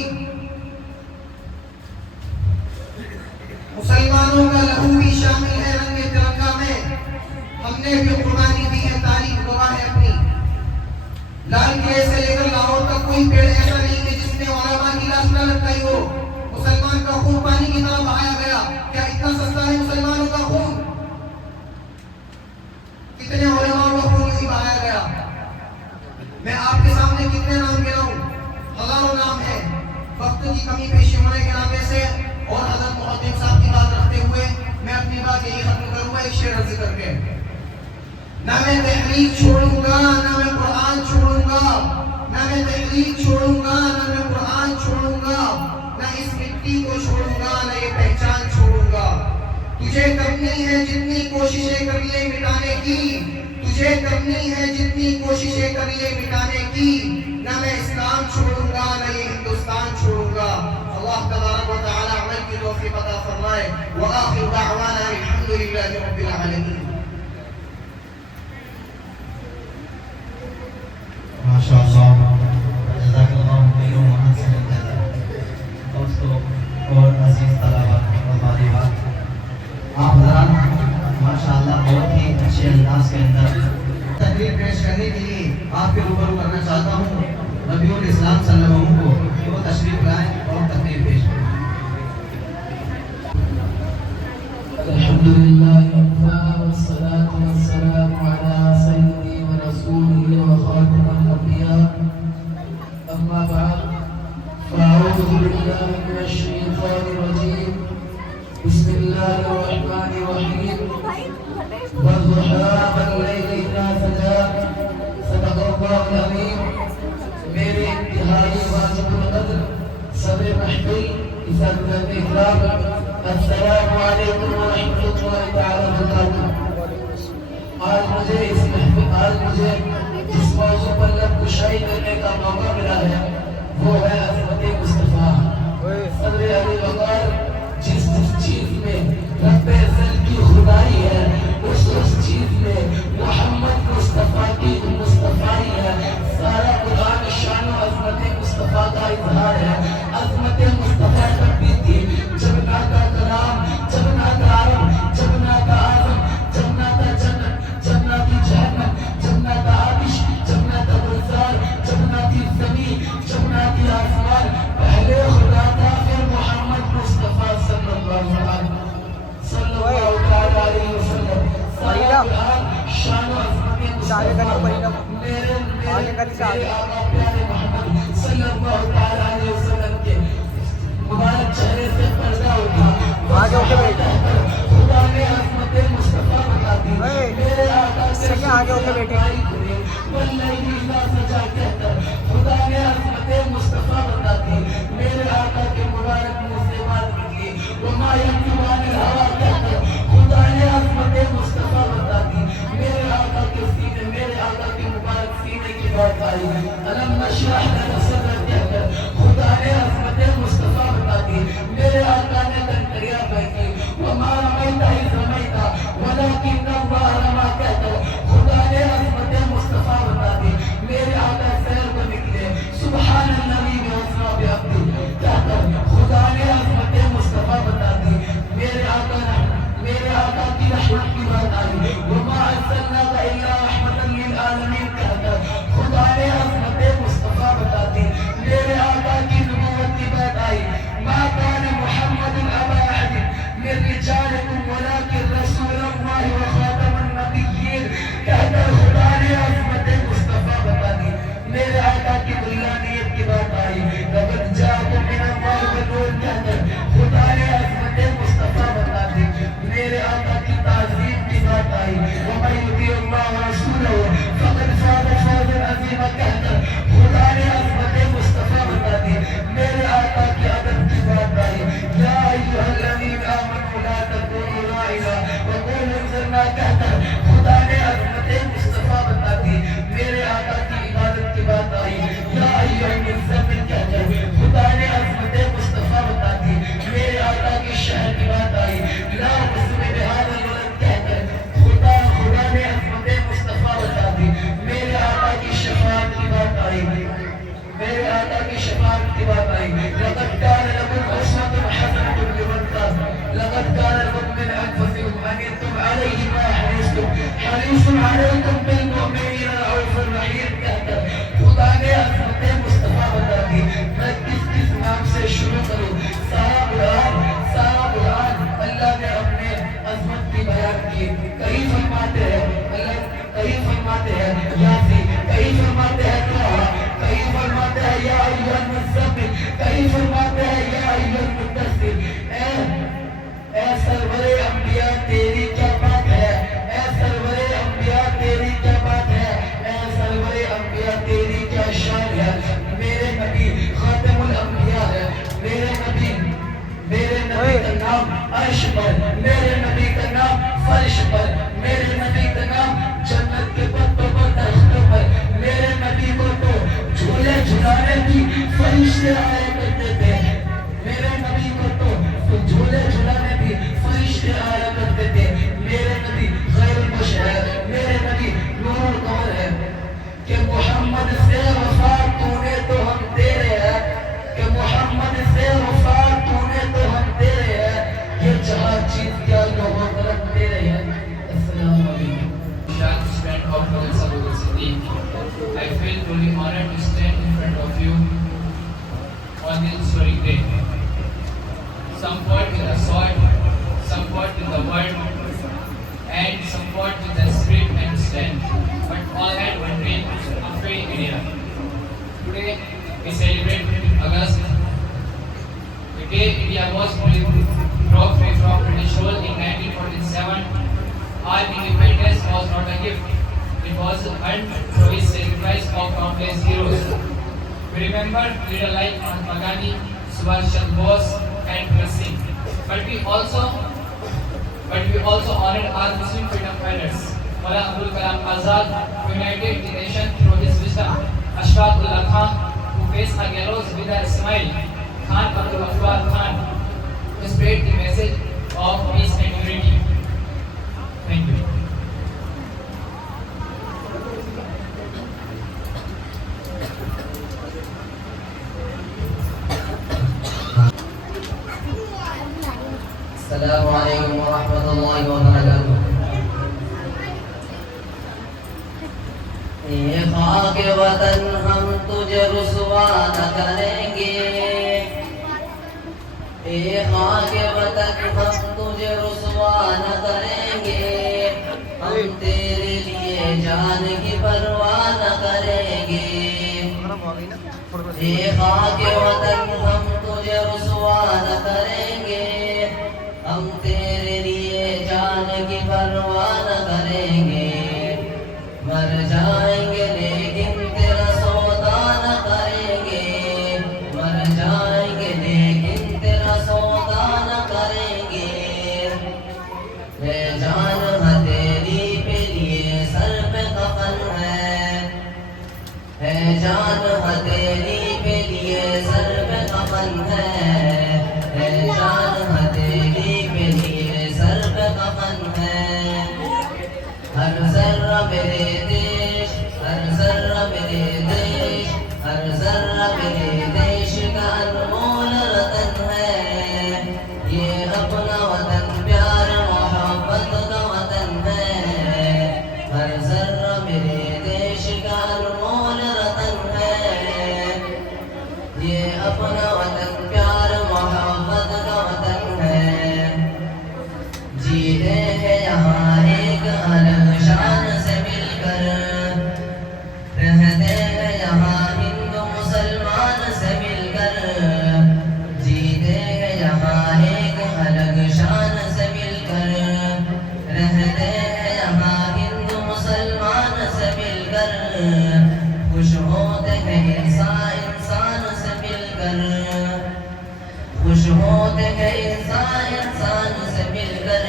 मुसलमानों का लहू भी शामिल है रंग तिरंगा में, हमने भी कुर्बानी दी है, तारीख गवाह है अपनी। लाल किले से लेकर लाहौर तक कोई पेड़ ऐसा नहीं है जिसने उलमा की लाश न लटकाई हो। मुसलमान का खून पानी की तरह बहाया गया। क्या इतना सस्ता है मुसलमानों का खून? कितने उलमाओं का खून नहीं बहाया गया। मैं आपके सामने कितने नाम गिनाऊं? हजारों नाम है। वक्त की कमी पेशी होने के नाते से और हज़रत मुहद्दिस साहब की बात रखते हुए मैं अपनी बात यही खत्म करूंगा एक शेर अर्ज करके। ना मैं तहरीक छोड़ूंगा, ना मैं कुरान छोड़ूंगा, ना मैं तहरीक छोड़ूंगा, ना मैं कुरान छोड़ूंगा, ना इस मिट्टी को छोड़ूंगा, ना ये पहचान छोड़ूंगा। तुझे करनी है जितनी कोशिशें कर ले मिटाने की, तुझे करनी है जितनी कोशिशें कर ले मिटाने की, ना मैं इस्लाम छोड़ूंगा, ना ये हिंदुस्तान छोड़ूंगा। अल्लाह तबारक व तआला अमल की तौफीक अता फरमाए। व आखिर दावाना अल्हम्दुलिल्लाहि रब्बिल आलमीन। माशाअल्लाह, जज़ाकल्लाहु खैरन व अहसन जज़ा। दोस्तों और अजीज तलबा और तालिबात, आप हज़रात माशाअल्लाह बहुत ही अच्छे अंदाज के अंदर तकरीर पेश करने के लिए आपके रूबरू करना चाहता हूँ नबीउल इस्लाम सल्लल्लाहु अलैहि वसल्लम को कि वो तशरीफ लाएं और तकरीर पेश करें। अल्हम्दुलिल्लाह वस्सलातु वस्सलामु अला सय्यिदी व रसूलिही व खातिमिल अंबिया, अम्मा बअद, फ़अऊज़ु बिल्लाहि मिनश शैतानिर रजीम, बिस्मिल्लाहिर रहमानिर रहीम, वद्दुहा वल्लैलि इज़ा सजा, सदक़ल्लाहुल अज़ीम। मेरे इंतहाई वाजिबुल क़द्र सदर महफ़िल इज़्ज़त इकराम, अस्सलामु अलैकुम व रहमतुल्लाहि तआला व बरकातुहू। आज मुझे जिस मौजू पर लब कुशाई करने का मौका मिला है वो है अज़मत मुस्तफ़ा। सदर अली वक़ार जिस चीज में रब्बे अज़ल की खुदाई है, उस चीज में मोहम्मद मुस्तफ़ा की मुस्तफ़ाई है। सारा कुरान शान और अज़मत मुस्तफ़ा का इज़हार है। अज़मत मुस्तफ़ा तब भी थी जब ना का कलाम, जब ना का आलम, जब ना का आज़म, जब ना का जन्नत, जब ना थी जहन्नम, जब ना का आतिश, जब ना का गुलजार, जब ना थी ज़मीन, जब ना थी आसमान। पहले खुदा था, फिर मोहम्मद मुस्तफ़ा सल्लल्लाहु अलैहि वसल्लम। सारा कुरान शान और अज़मत मुस्तफ़ा मेरे प्यारे मोहम्मद सल्लल्लाहु अलैहि वसल्लम के मुबारक चेहरे से पर्दा उठा। आगे होके बैठे, खुदा ने अज़मत मुस्तफ़ा बता दी। मेरे आका से आगे होके बैठे, वल्लैलि इज़ा सजा कहकर खुदा ने अज़मत मुस्तफ़ा बता दी। मेरे आका के मुबारक मुंह से बात निकली, वमा यंतिक़ु अनिल हवा कहकर खुदा ने अज़मत मुस्तफ़ा बता दी। मेरे आका के सीने, मेरे आका के मुबारक सीने की बात आई। अलम नशरह लका सदरक कहकर खुदा ने अज़मत मुस्तफ़ा बता दी। मेरे आका ने तनकरिया फेंकी, वमा रमैता इज़ रमैता वलाकिन अल्लाह रमा कहकर खुदा ने अज़मत मुस्तफ़ा बता दी। मेरे आका सैर पर निकले, सुभान अल्लज़ी बिअस्मा बिअब्दी कहकर खुदा ने अज़मत मुस्तफ़ा बता दी। मेरे आका की रहमत की बात आई, वमा अर्सलनाका इल्ला रहमतन लिल आलमीन कहकर खुदा ने अज़मत मुस्तफ़ा बता दी। मेरे आका की नबूवत की बात आई, मा कान मुहम्मदुन अबा अहदिन मिन रिजालिकुम वलाकिन रसूलुल्लाहि व खातमुन नबिय्यीन कहकर खुदा ने अज़मत मुस्तफ़ा बता दी। मेरे आका की बुलानियत की बात आई, लक़द जाअकुम मिनल्लाहि व नूर कहकर खुदा ने अज़मत मुस्तफ़ा बता दी। मेरे आका की ताज़ीम की बात आई, वमन युतिअल्लाह व रसूलहु फ़क़द फ़ाज़ फ़ौज़न अज़ीमा कहकर खुदा ने अज़मत मुस्तफ़ा बता दी। मेरे आका की अदब की बात आई, या अय्युहल्लज़ीना आमनू ला तक़ूलू राइना व क़ूलू इंज़रना कहकर खुदा ने अज़मत मुस्तफ़ा बता दी। मेरे आका की इबादत की बात आई, या अय्युहल मुज़्ज़मिल कहकर खुदा ने अज़मत मुस्तफ़ा बता दी। मेरे आका की शहर की बात आई, ला उक़सिमु बिहाज़ल बलद कहकर खुदा ने अज़मत मुस्तफ़ा बता दी। मेरे आका की शफ़ाअत की बात आई, मेरे आका की शफ़ाअत की बात आई, लक़द कान लकुम उस्वतुन हसनतुन लिमन कान लक़द कान लकुम मिन अनफुसिकुम अनित्तुम अलैहि मा हरीसुन अलैकुम बिल मुमिनीना रऊफ़ुर रहीम कहकर खुदा ने अज़मत मुस्तफ़ा बता दी। मैं किस नाम से शुरू करूँ? सारा कुरान अल्लाह ने अपने अज़मत की बयान की। कहीं फरमाते हैं अल्लाह, कहीं फरमाते हैं यासीन, कहीं फरमाते हैं तोहा, कहीं फरमाते हैं या अय्युहल मुज़्ज़मिल, कहीं फरमाते फर्श पर, मेरे नबी का नाम फर्श पर, मेरे नबी का नाम जन्नत के पत्तों पर, दरख्तों पर। मेरे नबी को तो झूले झुलाने की फरिश्ते आया करते थे। मेरे नबी को तो झूले झुलाने भी फरिश्ते आया करते थे। मेरे नबी गैर मुशअर, मेरे नबी नूर कमर है कि मोहम्मद से वफा तूने तो हम तेरे हैं, कि मोहम्मद से वफा तूने तो हम तेरे हैं, ये चार चीज क्या लोगों तरफ तेरे हैं। अस्सलाम वालेकुम। Friend of Prophet Sallallahu Alaihi Wasallam, I feel truly honored to stand in front of you on this historic day. Some fought with the sword, some fought with the word, and some fought with the spirit and strength, but all had one dream of freeing India. Today we celebrate 15th August, the day India was broke free from British rule in 1947. Our independence was not a gift, it was earned through his sacrifice of countless heroes. We remember leaders like Mahatma Gandhi, Subhash Chandra Bose, and Bhagat Singh. But we also honored our Muslim freedom fighters, Maulana Abdul Kalam Azad, who united the nation through his wisdom, Ashraf Ullah Khan, who faced a gallows with a smile, Khan Abdul Ghaffar Khan, who spread the message of peace and unity. Thank you. अस्सलामु अलैकुम व रहमतुल्लाहि व बरकातुहू। ए खाक वतन हम तुझे रुसवा न करेंगे, ए खाक वतन हम तुझे रुसवा न करेंगे, हम तेरे लिए जान की परवाह न करेंगे। ए खाक वतन हम तुझे रुसवा न करेंगे, हम तेरे लिए जान की परवाह न करेंगे। मर जाएंगे लेकिन तेरा सौदा न करेंगे, मर जाएंगे लेकिन तेरा सौदा न करेंगे। है जान हथेली पे लिए सर पे कफन है जान हथेली पे लिए सर पे कफन है जान हथेली पे लिए सर पे कफन है। हर जर्रा मेरे देश, हर जर्रा मेरे देश, हर जर्रा मेरे देश का अनमोल रतन है। ये अपना वतन प्यार मोहब्बत का वतन है, हर जर्रा मेरे देश का अनमोल रतन है। ये अपना वतन प्यार मोहब्बत का वतन है। जीते हैं यहाँ एक अलग शान से मिलकर, रहते हैं यहाँ हिंदू मुसलमान से मिलकर। जीते हैं यहाँ एक अलग शान से मिलकर, रहते हैं यहाँ हिंदू मुसलमान से मिलकर। खुश होते हैं इंसान से मिलकर, खुश होते हैं इंसान से मिलकर।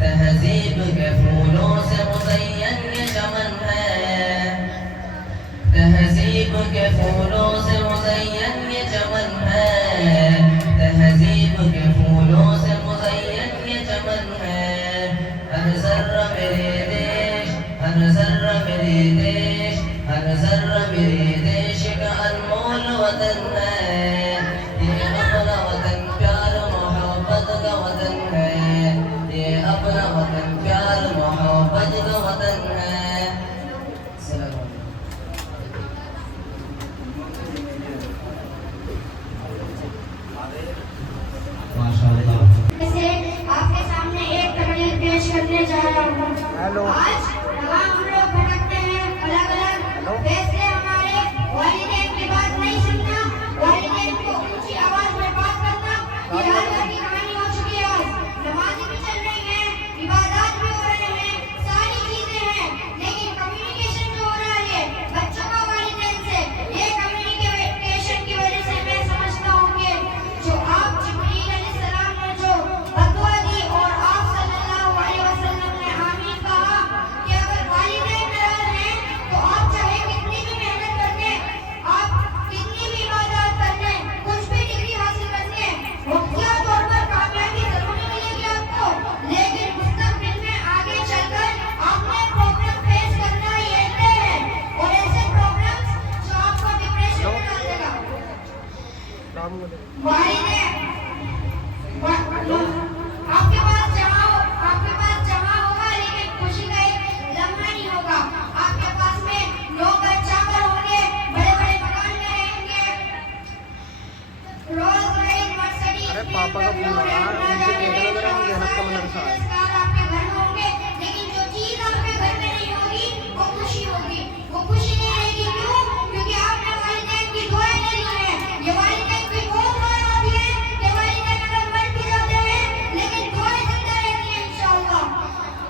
तहजीब के फूलों से मुज़य्यन ये चमन है, तहजीब के फूलों से मुज़य्यन ये चमन है, तहजीब के फूलों से मुज़य्यन ये चमन है। हर जर्रा मेरे देश, हर जर्रा मेरे देश, हर जर्रा मेरे देश का अनमोल वतन है। ये अपना वतन प्यार मोहब्बत का वतन है, ये अपना वतन प्यार मोहब्बत का वतन है। सलाम माशाअल्लाह। से आपके सामने एक तकरीर पेश करने जा रहा हूँ। हेलो। आज यहाँ हम लोग भटकते हैं अलग अलग, वैसे हमारे वालिदैन की बात नहीं सुनना, वालिदैन को ऊंची आवाज में बात करना, ये हर घर की कहानी हो चुकी है। आज नमाज़ें भी चल रही हैं, इबादत भी हो रहे हैं, सारी चीजें हैं, लेकिन कम्युनिकेशन जो हो रहा है बच्चों का वालिदैन से, ये कम्युनिकेशन की वजह से मैं समझता हूँ कि जो आप जिब्रील अलैहिस्सलाम ने जो आपके पास जमा होगा, लेकिन खुशी का एक लम्हा नहीं होगा। आपके पास में लोग चाकर होंगे, बड़े बड़े मकान में रहेंगे, रोज रॉयल मर्सिडीज अरे पापा का फोन आ रहा है, उनसे कहना मेरा मेहनत का मदरसा है। आपके घर में होंगे, लेकिन जो चीज आपके घर में नहीं होगी वो खुशी होगी। वो खुशी नहीं रहेगी, क्यों? क्योंकि आपने वालिदैन की दुआएं नहीं ली है। ये वालिदैन की वो दुआएं होती है कि वालिदैन अगर मर भी जाते हैं लेकिन दुआएं जिंदा रहती हैं इंशाअल्लाह।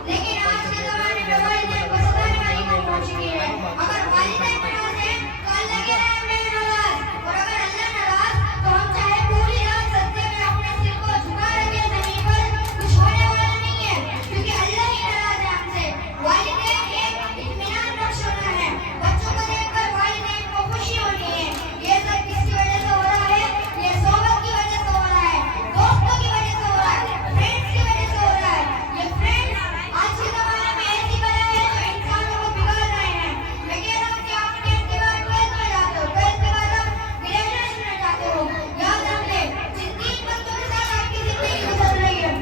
लेकिन आज के ज़माने में वालिदैन को सताने वाली कौन पहुंच गई है? अगर वालिदैन नाराज हैं तो अल्लाह के रह में नाराज, और अगर अल्लाह नाराज तो हम चाहे पूरी रात सजदे में अपने सिर को झुका रखें जमीन पर, कुछ होने वाला नहीं है, क्योंकि अल्लाह ही नाराज है हमसे। वालिदैन एक इत्मीनान बख्शना है। बच्चों को देखकर वालिदैन को खुशी होनी है। ये सब किसकी वजह से हो रहा है? ये सोबत की वजह से हो रहा है, दोस्तों की वजह से हो रहा है, फ्रेंड्स की वजह से हो रहा है। ये फ्रेंड्स आज के ज़माने में ऐसी बना है जो इंसानों को बिगाड़ रहे हैं। मैं कह रहा हूँ कि आप 10th के बाद 12th में जाते हो, 12th के बाद आप ग्रेजुएशन में जाते हो। याद रख ले, जिन 3 बच्चों के साथ आपकी जिंदगी गुजर रही है,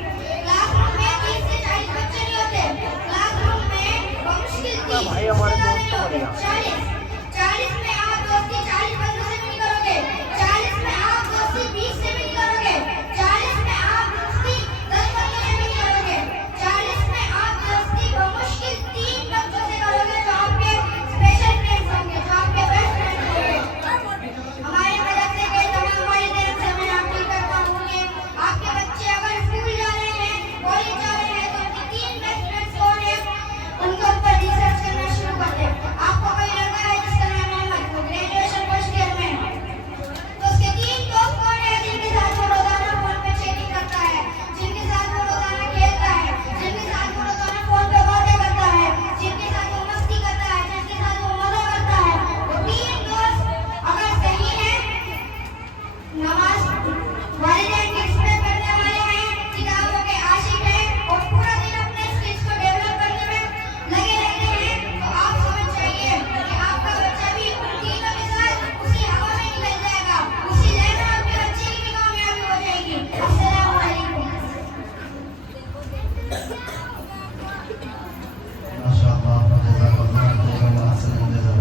क्लासरूम में 30 से 40 बच्चे नहीं होते। क्लासरूम में बमुश्किल 30 भाई हमारे दोस्त तो बढ़िया। 40 में आप दोस्ती 40 बंदों से भी नहीं करोगे, 40 में आप दोस्ती 20 से भी नहीं करोगे, 40 में आप दोस्ती 10 बंदों से भी नहीं करोगे, 40 में आप दोस्ती बमुश्किल 3 बच्चों से करोगे जो आपके स्पेशल फ्रेंड्स होंगे, जो आपके बेस्ट फ्रेंड्स होंगे। हमारे मदरसे के तमाम वालिदैन से मैं अपील करता हूँ कि आपके बच्चे अगर स्कूल जा रहे हैं, कॉलेज जा रहे हैं, तो उनके 3 बेस्ट फ्रेंड्स कौन है, उनके ऊपर रिसर्च करना शुरू कर दें। आपको कोई लड़का है जिसका नाम मोहम्मद, वो ग्रेजुएशन फर्स्ट ईयर में है, तो उसके 3 दोस्त कौन है जिनके साथ वो रोजाना फोन पे चैटिंग करता है, जिनके साथ वो रोजाना खेलता है, जिनके साथ वो रोजाना फोन पे बातें करता है, जिनके साथ वो मस्ती करता है, जिनके साथ वो मजा करता है। वो 3 दोस्त अगर सही है, नमाज वालिदैन की रिस्पेक्ट करने वाले हैं, किताबों के आशिक हैं और पूरा दिन अपने स्किल्स को डेवलप करने में लगे रहते हैं, तो आप समझ जाइए कि आपका बच्चा भी उन तीनों के साथ उसी हवा में निकल जाएगा, उसी लय में आपके बच्चे की भी कामयाबी हो जाएगी। अस्सलाम वालेकुम। माशाअल्लाह, जज़ाकल्लाह खैरन व Ahsan जज़ा।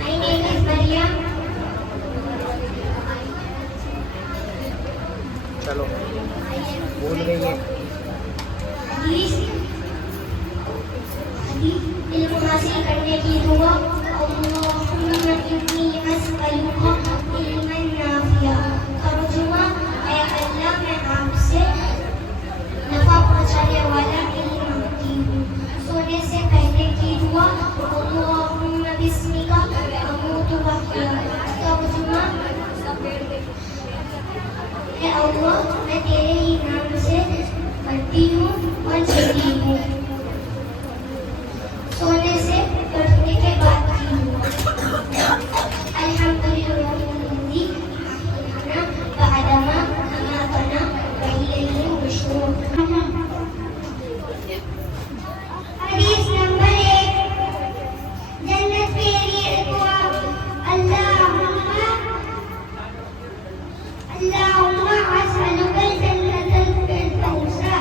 My name is Maryam. चलो बोल रही है। इल्म हासिल करने की दुआ। अल्लाहुम्मा इन्नी अस्अलुका इल्मन नाफिया। तर्जुमा, ऐ अल्लाह मैं आपसे नफा पहुंचाने वाला इल्म मांगती हूँ। सोने से पहले की दुआ। अल्लाहुम्मा बिस्मिका अमूतु व अहया। तर्जुमा, ऐ अल्लाह मैं तेरे ही नाम से मरती हूँ और जीती हूँ। सोने से उठने के बाद की दुआ। अल्हम्दुलिल्लाह बअदमा अमातना व इलैहि नुशूर। हदीस नंबर 1, जन्नत के लिए दुआ। अल्लाहुम्मा अस्अलुकल जन्नतल फिरदौसा।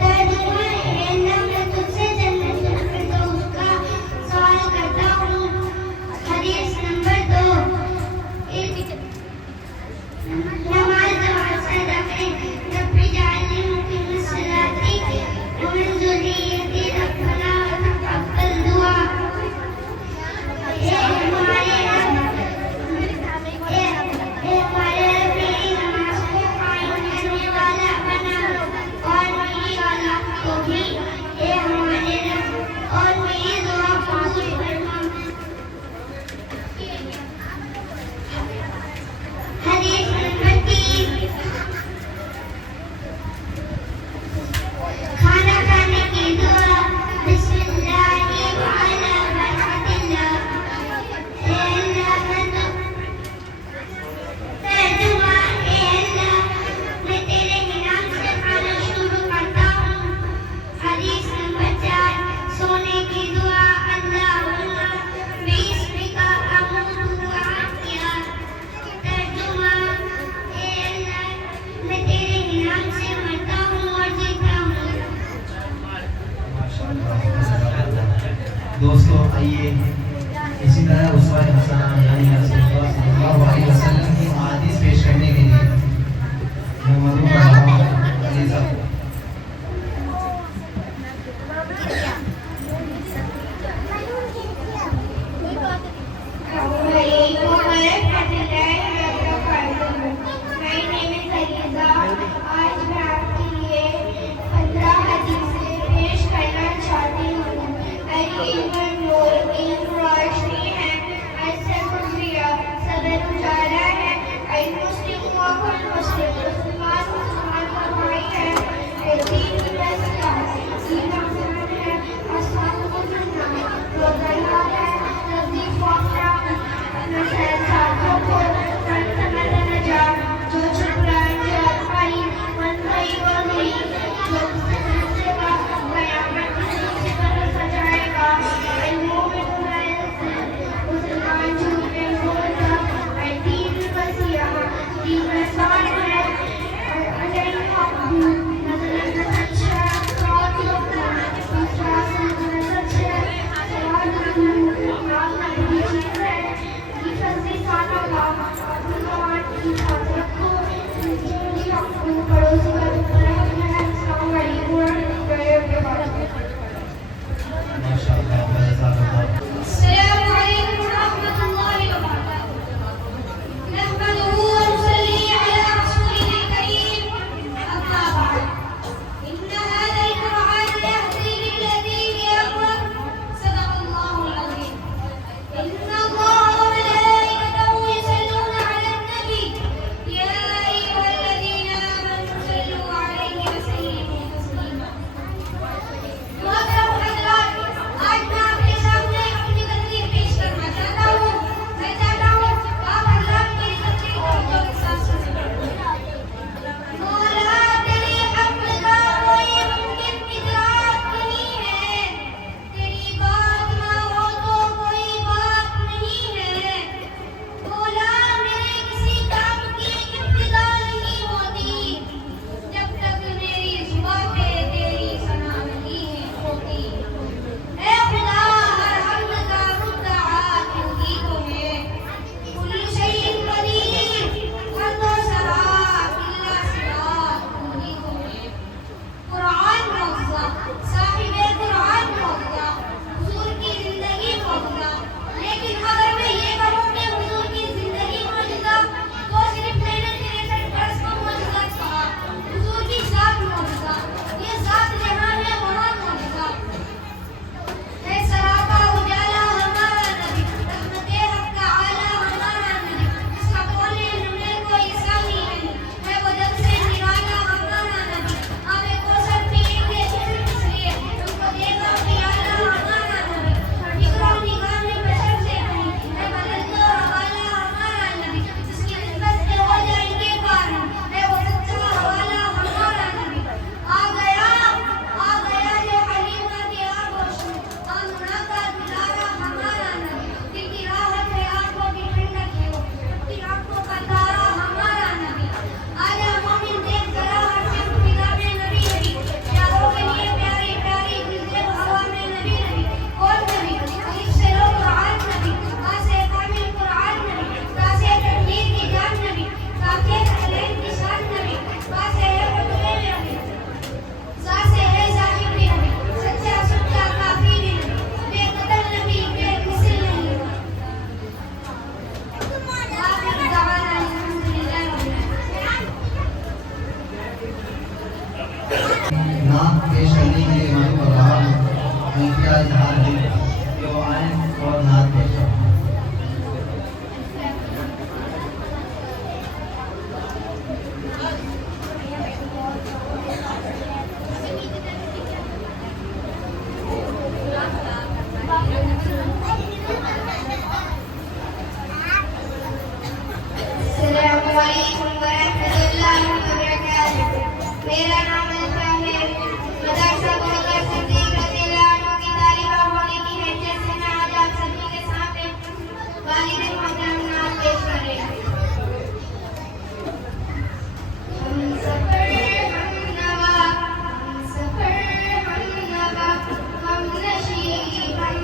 तर्जुमा, ऐ अल्लाह मैं दोस्तों आइए इसी तरह उसवा हसना यानी रसूलुल्लाह सल्लल्लाहु अलैहि वसल्लम की हदीस पेश करने के लिए मैं मधु कर रहा हूं अली साहब को। नाम पेश करने के लिए मन कर रहा हूँ उनका इजहार है कि वो आए और नाम पेश करें। मेरा नाम अल्फा है। मदरसा बकौर सिद्दीक रज़ियल्लाहु अन्हु की तालिबा होने की हैसियत से मैं आज आप सभी के सामने वालिद मोहतरम नात पेश कर रही हूँ। हम सफर हम नवा हम सफर हम नवा हम नशीब हम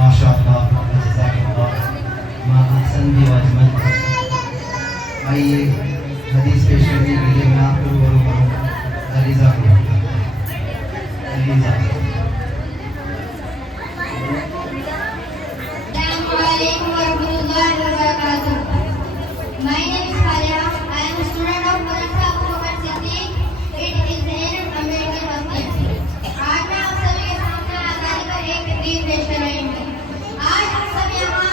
माशाअल्लाह, जज़ाकल्लाह, माँ अहसन भी वाजमत। आइए हदीस पेश करने के लिए मैं आपको रूबरू करूँ अलीज़ा को। Aliza Assalamualaikum warahmatullahi wabarakatuh. My name is Faria. I am a student of Madrasa Abu Bakr Siddiq. It is in American Muslim. आज मैं आप सभी के सामने आज़ादी पर एक तकरीर पेश कर रही हूँ। आज हम सब यहाँ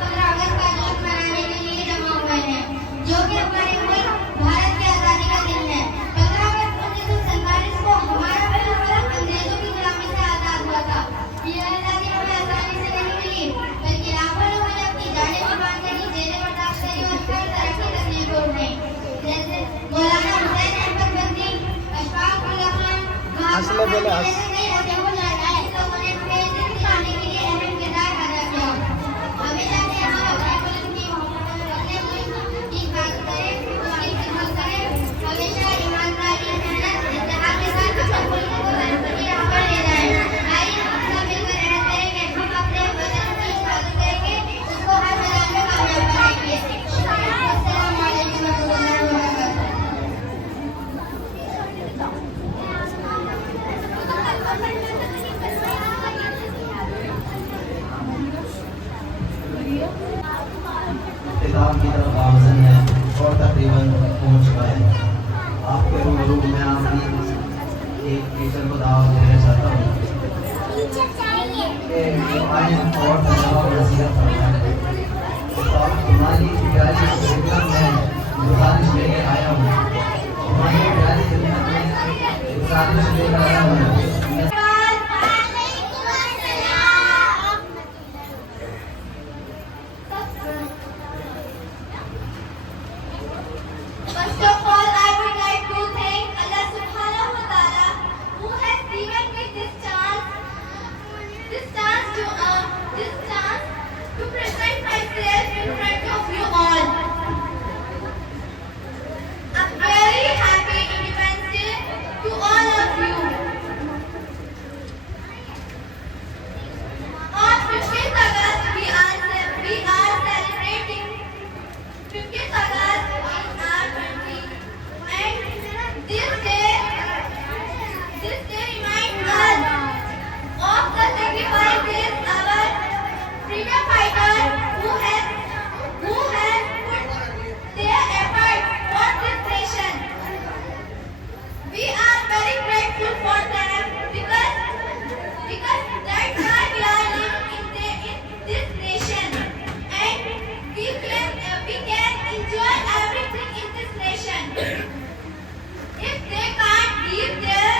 15 अगस्त का जश्न मनाने के लिए जमा हुए हैं, जो कि हमारे मुल्क भारत की आज़ादी का दिन है। 15 अगस्त 1947 को हमारा मुल्क अंग्रेजों की गुलामी से आज़ाद हुआ था। ये आज़ादी हमें आसानी से नहीं मिली, बल्कि लाखों लोगों ने अपनी जानें कुर्बान करी, जेलें बर्दाश्त करी और कई तरह की तकलीफें उठाई, जैसे मौलाना हुसैन अहमद बद्री, अशफाक उल्लाह खान, हंसले बोले हंस। ऐसे कई लोगों ने हमें इज्जत दिलाने के लिए अहम किरदार अदा किया। हमेशा से हम अपने मुल्क की हिफाजत करें, उसकी खिदमत करें, हमेशा ईमानदारी, मेहनत, इत्तेहाद के साथ अपने मुल्क को की राह पर ले जाएं। आइए हम सब मिलकर अहद करें कि हम अपने वतन की हिफाजत करेंगे, उसको हर मैदान में कामयाब बनाएंगे। शुक्रिया। अस्सलामु अलैकुम वरहमतुल्लाहि वबरकातुहू। किताब की तरफ आमजन है और तकरीबन पहुँच चुका है। आपके रूबरू में अपनी एक टीचर को दावत देना चाहता हूँ कि आए और तजर्बा और नसीहत फरमाएं। किताब हमारी प्यारी खिदमत में गुजारिश लेकर आया हूँ, हमारी प्यारी खिदमत में गुजारिश लेकर आया हूँ। First of all, I would like to thank Allah Subhanahu wa Taala, who has given me this chance to present myself in front of you all. A very happy Independence Day to all of you. On 15th August, we are celebrating 15th August in our country, and this day reminds us of the sacrifices our freedom fighters who have put their effort for this nation. We are very grateful for them because that's why we are living in this nation, and we can enjoy everything in this nation. If they can't give their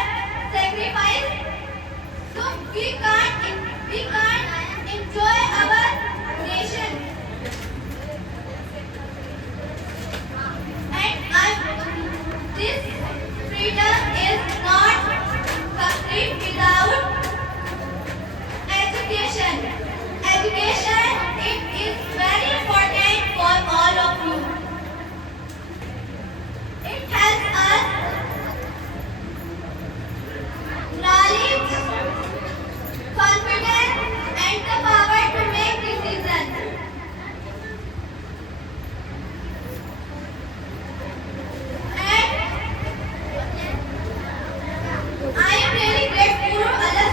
sacrifice, so we can't enjoy our nation. And this freedom is not complete without education. Education, it is very important for all of you. It helps us knowledge, confidence, and the power to make decisions. And I am really grateful to Allah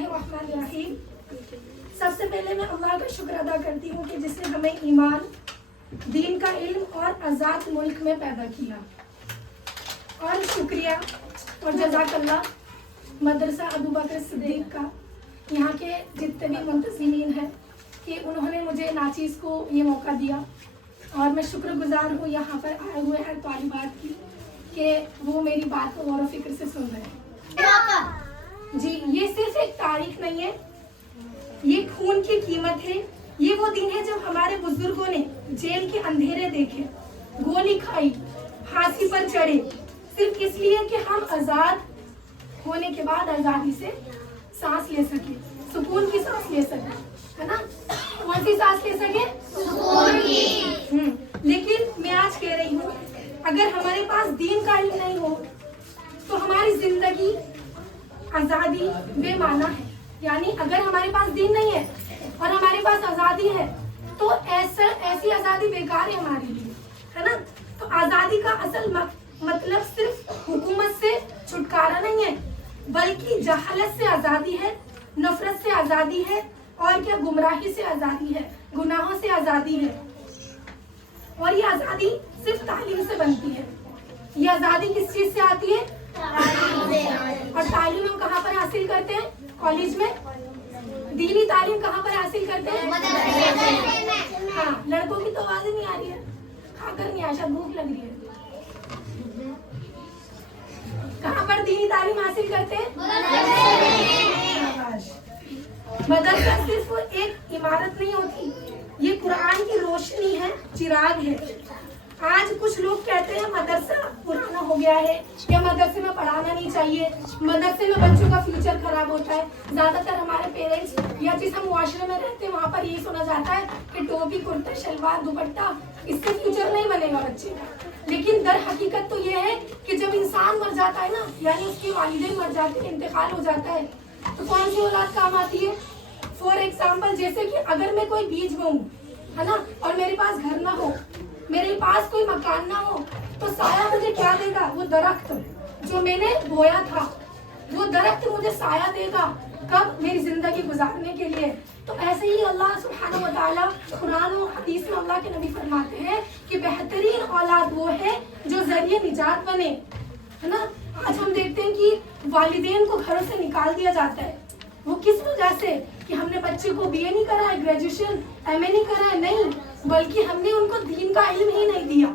बिस्मिल्लाहिर्रहमानिर्रहीम। सबसे पहले मैं अल्लाह का शुक्र अदा करती हूँ कि जिसने हमें ईमान, दीन का इल्म और आज़ाद मुल्क में पैदा किया। और शुक्रिया और जज़ाकल्लाह मदरसा अबू बकर सिद्दीक का, यहाँ के जितने भी मुंतज़िमीन हैं कि उन्होंने मुझे नाचीज़ को ये मौका दिया। और मैं शुक्रगुजार हूँ यहाँ पर आए हुए हर तालिबात की कि वो मेरी बात को गौर व फिक्र से सुन रहे हैं। जी, ये सिर्फ एक तारीख नहीं है, ये खून की कीमत है। ये वो दिन है जब हमारे बुजुर्गों ने जेल के अंधेरे देखे, गोली खाई, फांसी पर चढ़े, सिर्फ इसलिए कि हम आज़ाद होने के बाद आज़ादी से सांस ले सके, सुकून की सांस ले सके, है ना? कौन सी सांस ले सके? सुकून की। लेकिन मैं आज कह रही हूँ, अगर हमारे पास दीन का इल्म नहीं हो तो हमारी जिंदगी आज़ादी बेमाना है। यानी अगर हमारे पास दीन नहीं है और हमारे पास आज़ादी है तो ऐसी आज़ादी बेकार है हमारे लिए, है ना? तो आज़ादी का असल मतलब सिर्फ हुकूमत से छुटकारा नहीं है, बल्कि जहालत से आज़ादी है, नफरत से आज़ादी है, और क्या गुमराही से आज़ादी है, गुनाहों से आज़ादी है। और ये आज़ादी सिर्फ तालीम से बनती है। ये आज़ादी किस चीज़ से आती है? और तालीम हम कहाँ पर हासिल करते हैं? कॉलेज में। दीनी तालीम कहाँ पर हासिल करते हैं? हाँ, लड़कों की तो आवाज़ नहीं आ रही है, खाकर नहीं, आशा भूख लग रही है। कहाँ पर दीनी तालीम हासिल करते हैं? मदरसा सिर्फ एक इमारत नहीं होती, ये कुरान की रोशनी है, चिराग है। आज कुछ लोग कहते हैं मदरसा पुराना हो गया है या मदरसे में पढ़ाना नहीं चाहिए, मदरसे में बच्चों का फ्यूचर खराब होता है। ज्यादातर हमारे पेरेंट्स या जिस हम मुआशरे में रहते हैं वहाँ पर ये सुना जाता है कि टोपी, कुर्ता, शलवार, दुपट्टा, इससे फ्यूचर नहीं बनेगा बच्चे का। लेकिन दर हकीकत तो ये है कि जब इंसान मर जाता है ना, यानी उसके वालिदैन मर जाते हैं, इंतकाल हो जाता है, तो कौन सी औलाद काम आती है? फॉर एग्जाम्पल, जैसे कि अगर मैं कोई बीज बोऊं, है ना, और मेरे पास घर ना हो, मेरे पास कोई मकान ना हो, तो साया मुझे क्या देगा? वो दरख्त जो मैंने बोया था, वो दरख्त मुझे साया देगा। कब? मेरी जिंदगी गुजारने के लिए। तो ऐसे ही अल्लाह सुब्हानहू व तआला कुरान और हदीस में अल्लाह के नबी फरमाते हैं कि बेहतरीन औलाद वो है जो जरिए निजात बने, है ना? आज हम देखते हैं कि वालिदैन को घरों से निकाल दिया जाता है। वो किस वजह से? कि हमने बच्चे को बीए नहीं करा है, ग्रेजुएशन एमए नहीं करा है, नहीं, बल्कि हमने उनको दीन का इल्म ही नहीं दिया।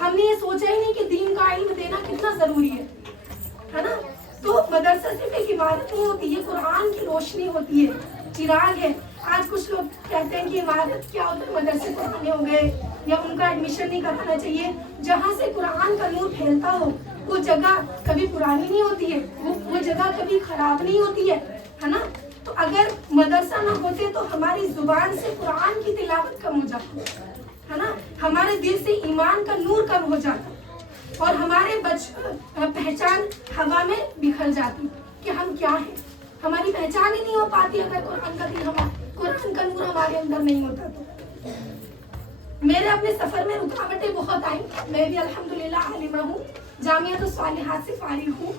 हमने ये सोचा ही नहीं कि दीन का इल्म देना कितना जरूरी है ना? तो मदरसा सिर्फ एक इमारत नहीं होती, ये कुरान की रोशनी होती है, चिराग है। आज कुछ लोग कहते हैं कि इमारत क्या होता है, मदरसे पुराने हो गए या उनका एडमिशन नहीं कराना चाहिए। जहाँ से कुरान का नूर फैलता हो वो जगह कभी पुरानी नहीं होती है, वो जगह कभी खराब नहीं होती है ना? तो अगर मदरसा ना होते तो हमारी जुबान से कुरान की तिलावत कम हो जाती, है ना? हमारे दिल से ईमान का नूर कम हो जाता और हमारे पहचान हवा में बिखर जाती कि हम क्या हैं। हमारी पहचान ही नहीं हो पाती अगर कुरान का नूर हमारे अंदर नहीं होता तो। मेरे अपने सफर में रुकावटें बहुत आई। मैं भी अल्हम्दुलिल्लाह आलिमा हूँ, जामियातुस सालिहात से फारिग हूँ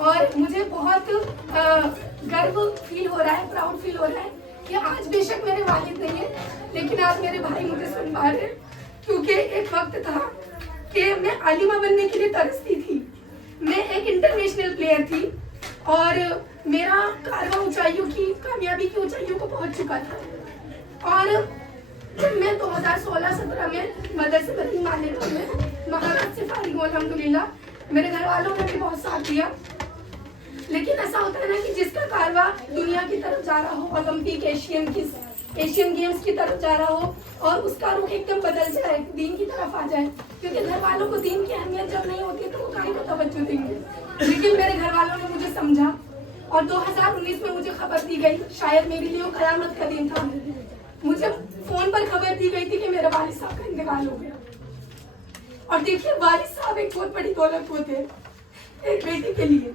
और मुझे बहुत गर्व फील हो रहा है, प्राउड फील हो रहा है कि आज बेशक मेरे वालिद नहीं है, लेकिन आज मेरे भाई मुझे सुन पा रहे हैं। क्योंकि एक वक्त था कि मैं आलिमा बनने के लिए तरसती थी। मैं एक इंटरनेशनल प्लेयर थी और मेरा कारवा ऊंचाइयों की, कामयाबी की ऊंचाइयों को पहुंच चुका था। और जब मैं 2016-17 में मदरसे बदली मालिका में महाराज से फारिग हूँ अल्हम्दुलिल्लाह, मेरे घर वालों ने भी बहुत साथ दिया। लेकिन ऐसा होता है ना कि जिसका कारवा दुनिया की तरफ जा रहा हो, ओलंपिक, एशियन गेम्स की तरफ जा रहा हो और उसका रुख एकदम बदल जाए, दीन की तरफ आ जाए, क्योंकि घर वालों को दीन की अहमियत जब नहीं होती तो वो काहे को तवज्जो देंगे। लेकिन मेरे घर वालों ने मुझे समझा और 2019 में मुझे खबर दी गई, शायद मेरे लिए वो कयामत का दिन था। मुझे फोन पर खबर दी गई थी कि मेरे वालिद साहब का इंतकाल हो गया। और देखिए, वालिद साहब एक बहुत बड़ी दौलत होते हैं एक बेटी के लिए,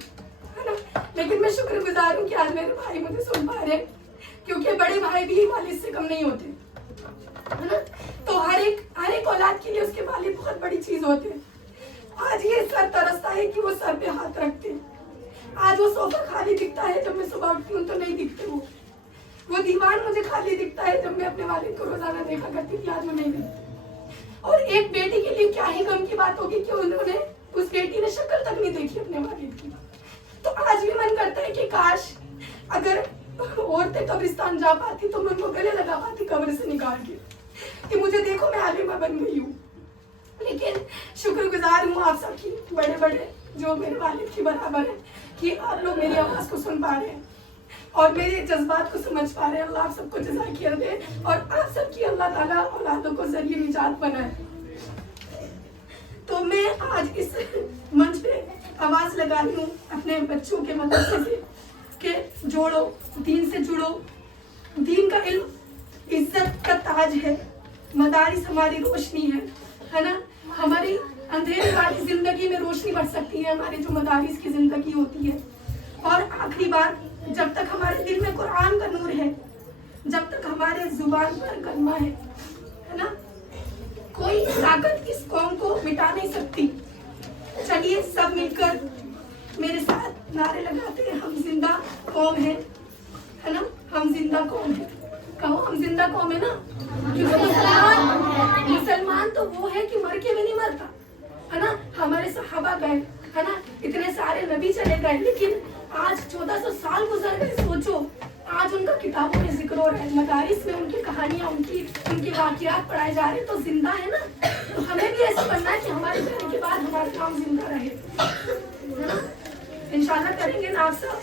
है ना? लेकिन मैं शुक्रगुजार हूँ कि आज मेरे भाई मुझे सुन पा रहे हैं, क्योंकि बड़े भाई भी वालिद से कम नहीं होते, है ना? तो हर एक औलाद के लिए उसके वालिद बहुत बड़ी चीज होते हैं। आज ये सर तरसता है कि वो सर पे हाथ रखते हैं। आज वो सोफा खाली दिखता है, जब मैं सुबह उठती हूँ तो नहीं दिखते वो दीवार मुझे खाली दिखता है, जब मैं अपने वालिद को रोजाना देखा करती थी, आज वो नहीं दिखती। और एक बेटी के लिए क्या ही गम की बात होगी कि उन्होंने, उस बेटी ने शक्ल तक नहीं देखी अपने वालिद की। तो आज भी मन करता है कि काश अगर औरतें कब्रिस्तान जा पाती तो मैं उनको गले लगा पाती कब्र से निकाल के कि मुझे देखो मैं आलिमा बन गई हूँ। लेकिन शुक्रगुजार हूँ आप सबकी, बड़े बड़े जो मेरे वालिद की बराबर है, कि आप लोग मेरी आवाज़ को सुन पा रहे हैं और मेरे जज्बात को समझ पा रहे हैं। अल्लाह आप सबको जज़ा खैर दे और आप सबकी अल्लाह ताला औलादों को जरिए निजात बनाए। तो मैं आज इस मंच पे आवाज़ लगा रही हूँ अपने बच्चों के मदरसे से कि जोड़ो, दीन से जुड़ो। दीन का इल्म इज्जत का ताज है, मदारिस हमारी रोशनी है ना। हमारी अंधेरे वाली जिंदगी में रोशनी बढ़ सकती है हमारी जो मदारिस की जिंदगी होती है। और आखिरी बात, जब तक हमारे दिल में कुरान का नूर है, जब तक हमारे जुबान पर कलमा है ना, कोई ताकत इस कौम को मिटा नहीं सकती। चलिए सब मिलकर मेरे साथ नारे लगाते हैं, हम जिंदा कौम है ना, हम जिंदा कौम है। कहो हम जिंदा कौम है ना, क्योंकि मुसलमान तो वो है कि मर के भी नहीं मरता है ना। हमारे सहाबा गए है ना, इतने सारे नबी चले गए, लेकिन आज 1400 साल गुजर गए। सोचो आज उनका किताबों में जिक्र हो रहा है, मदारिस में उनकी कहानियां, उनकी वाक़ियात पढ़ाए जा रहे, तो जिंदा है ना। तो हमें भी ऐसा बनना है कि हमारे जाने के बाद हमारा काम जिंदा रहे, है ना। इंशाल्लाह करेंगे ना आप सब,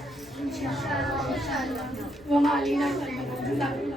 वो मालीना नारे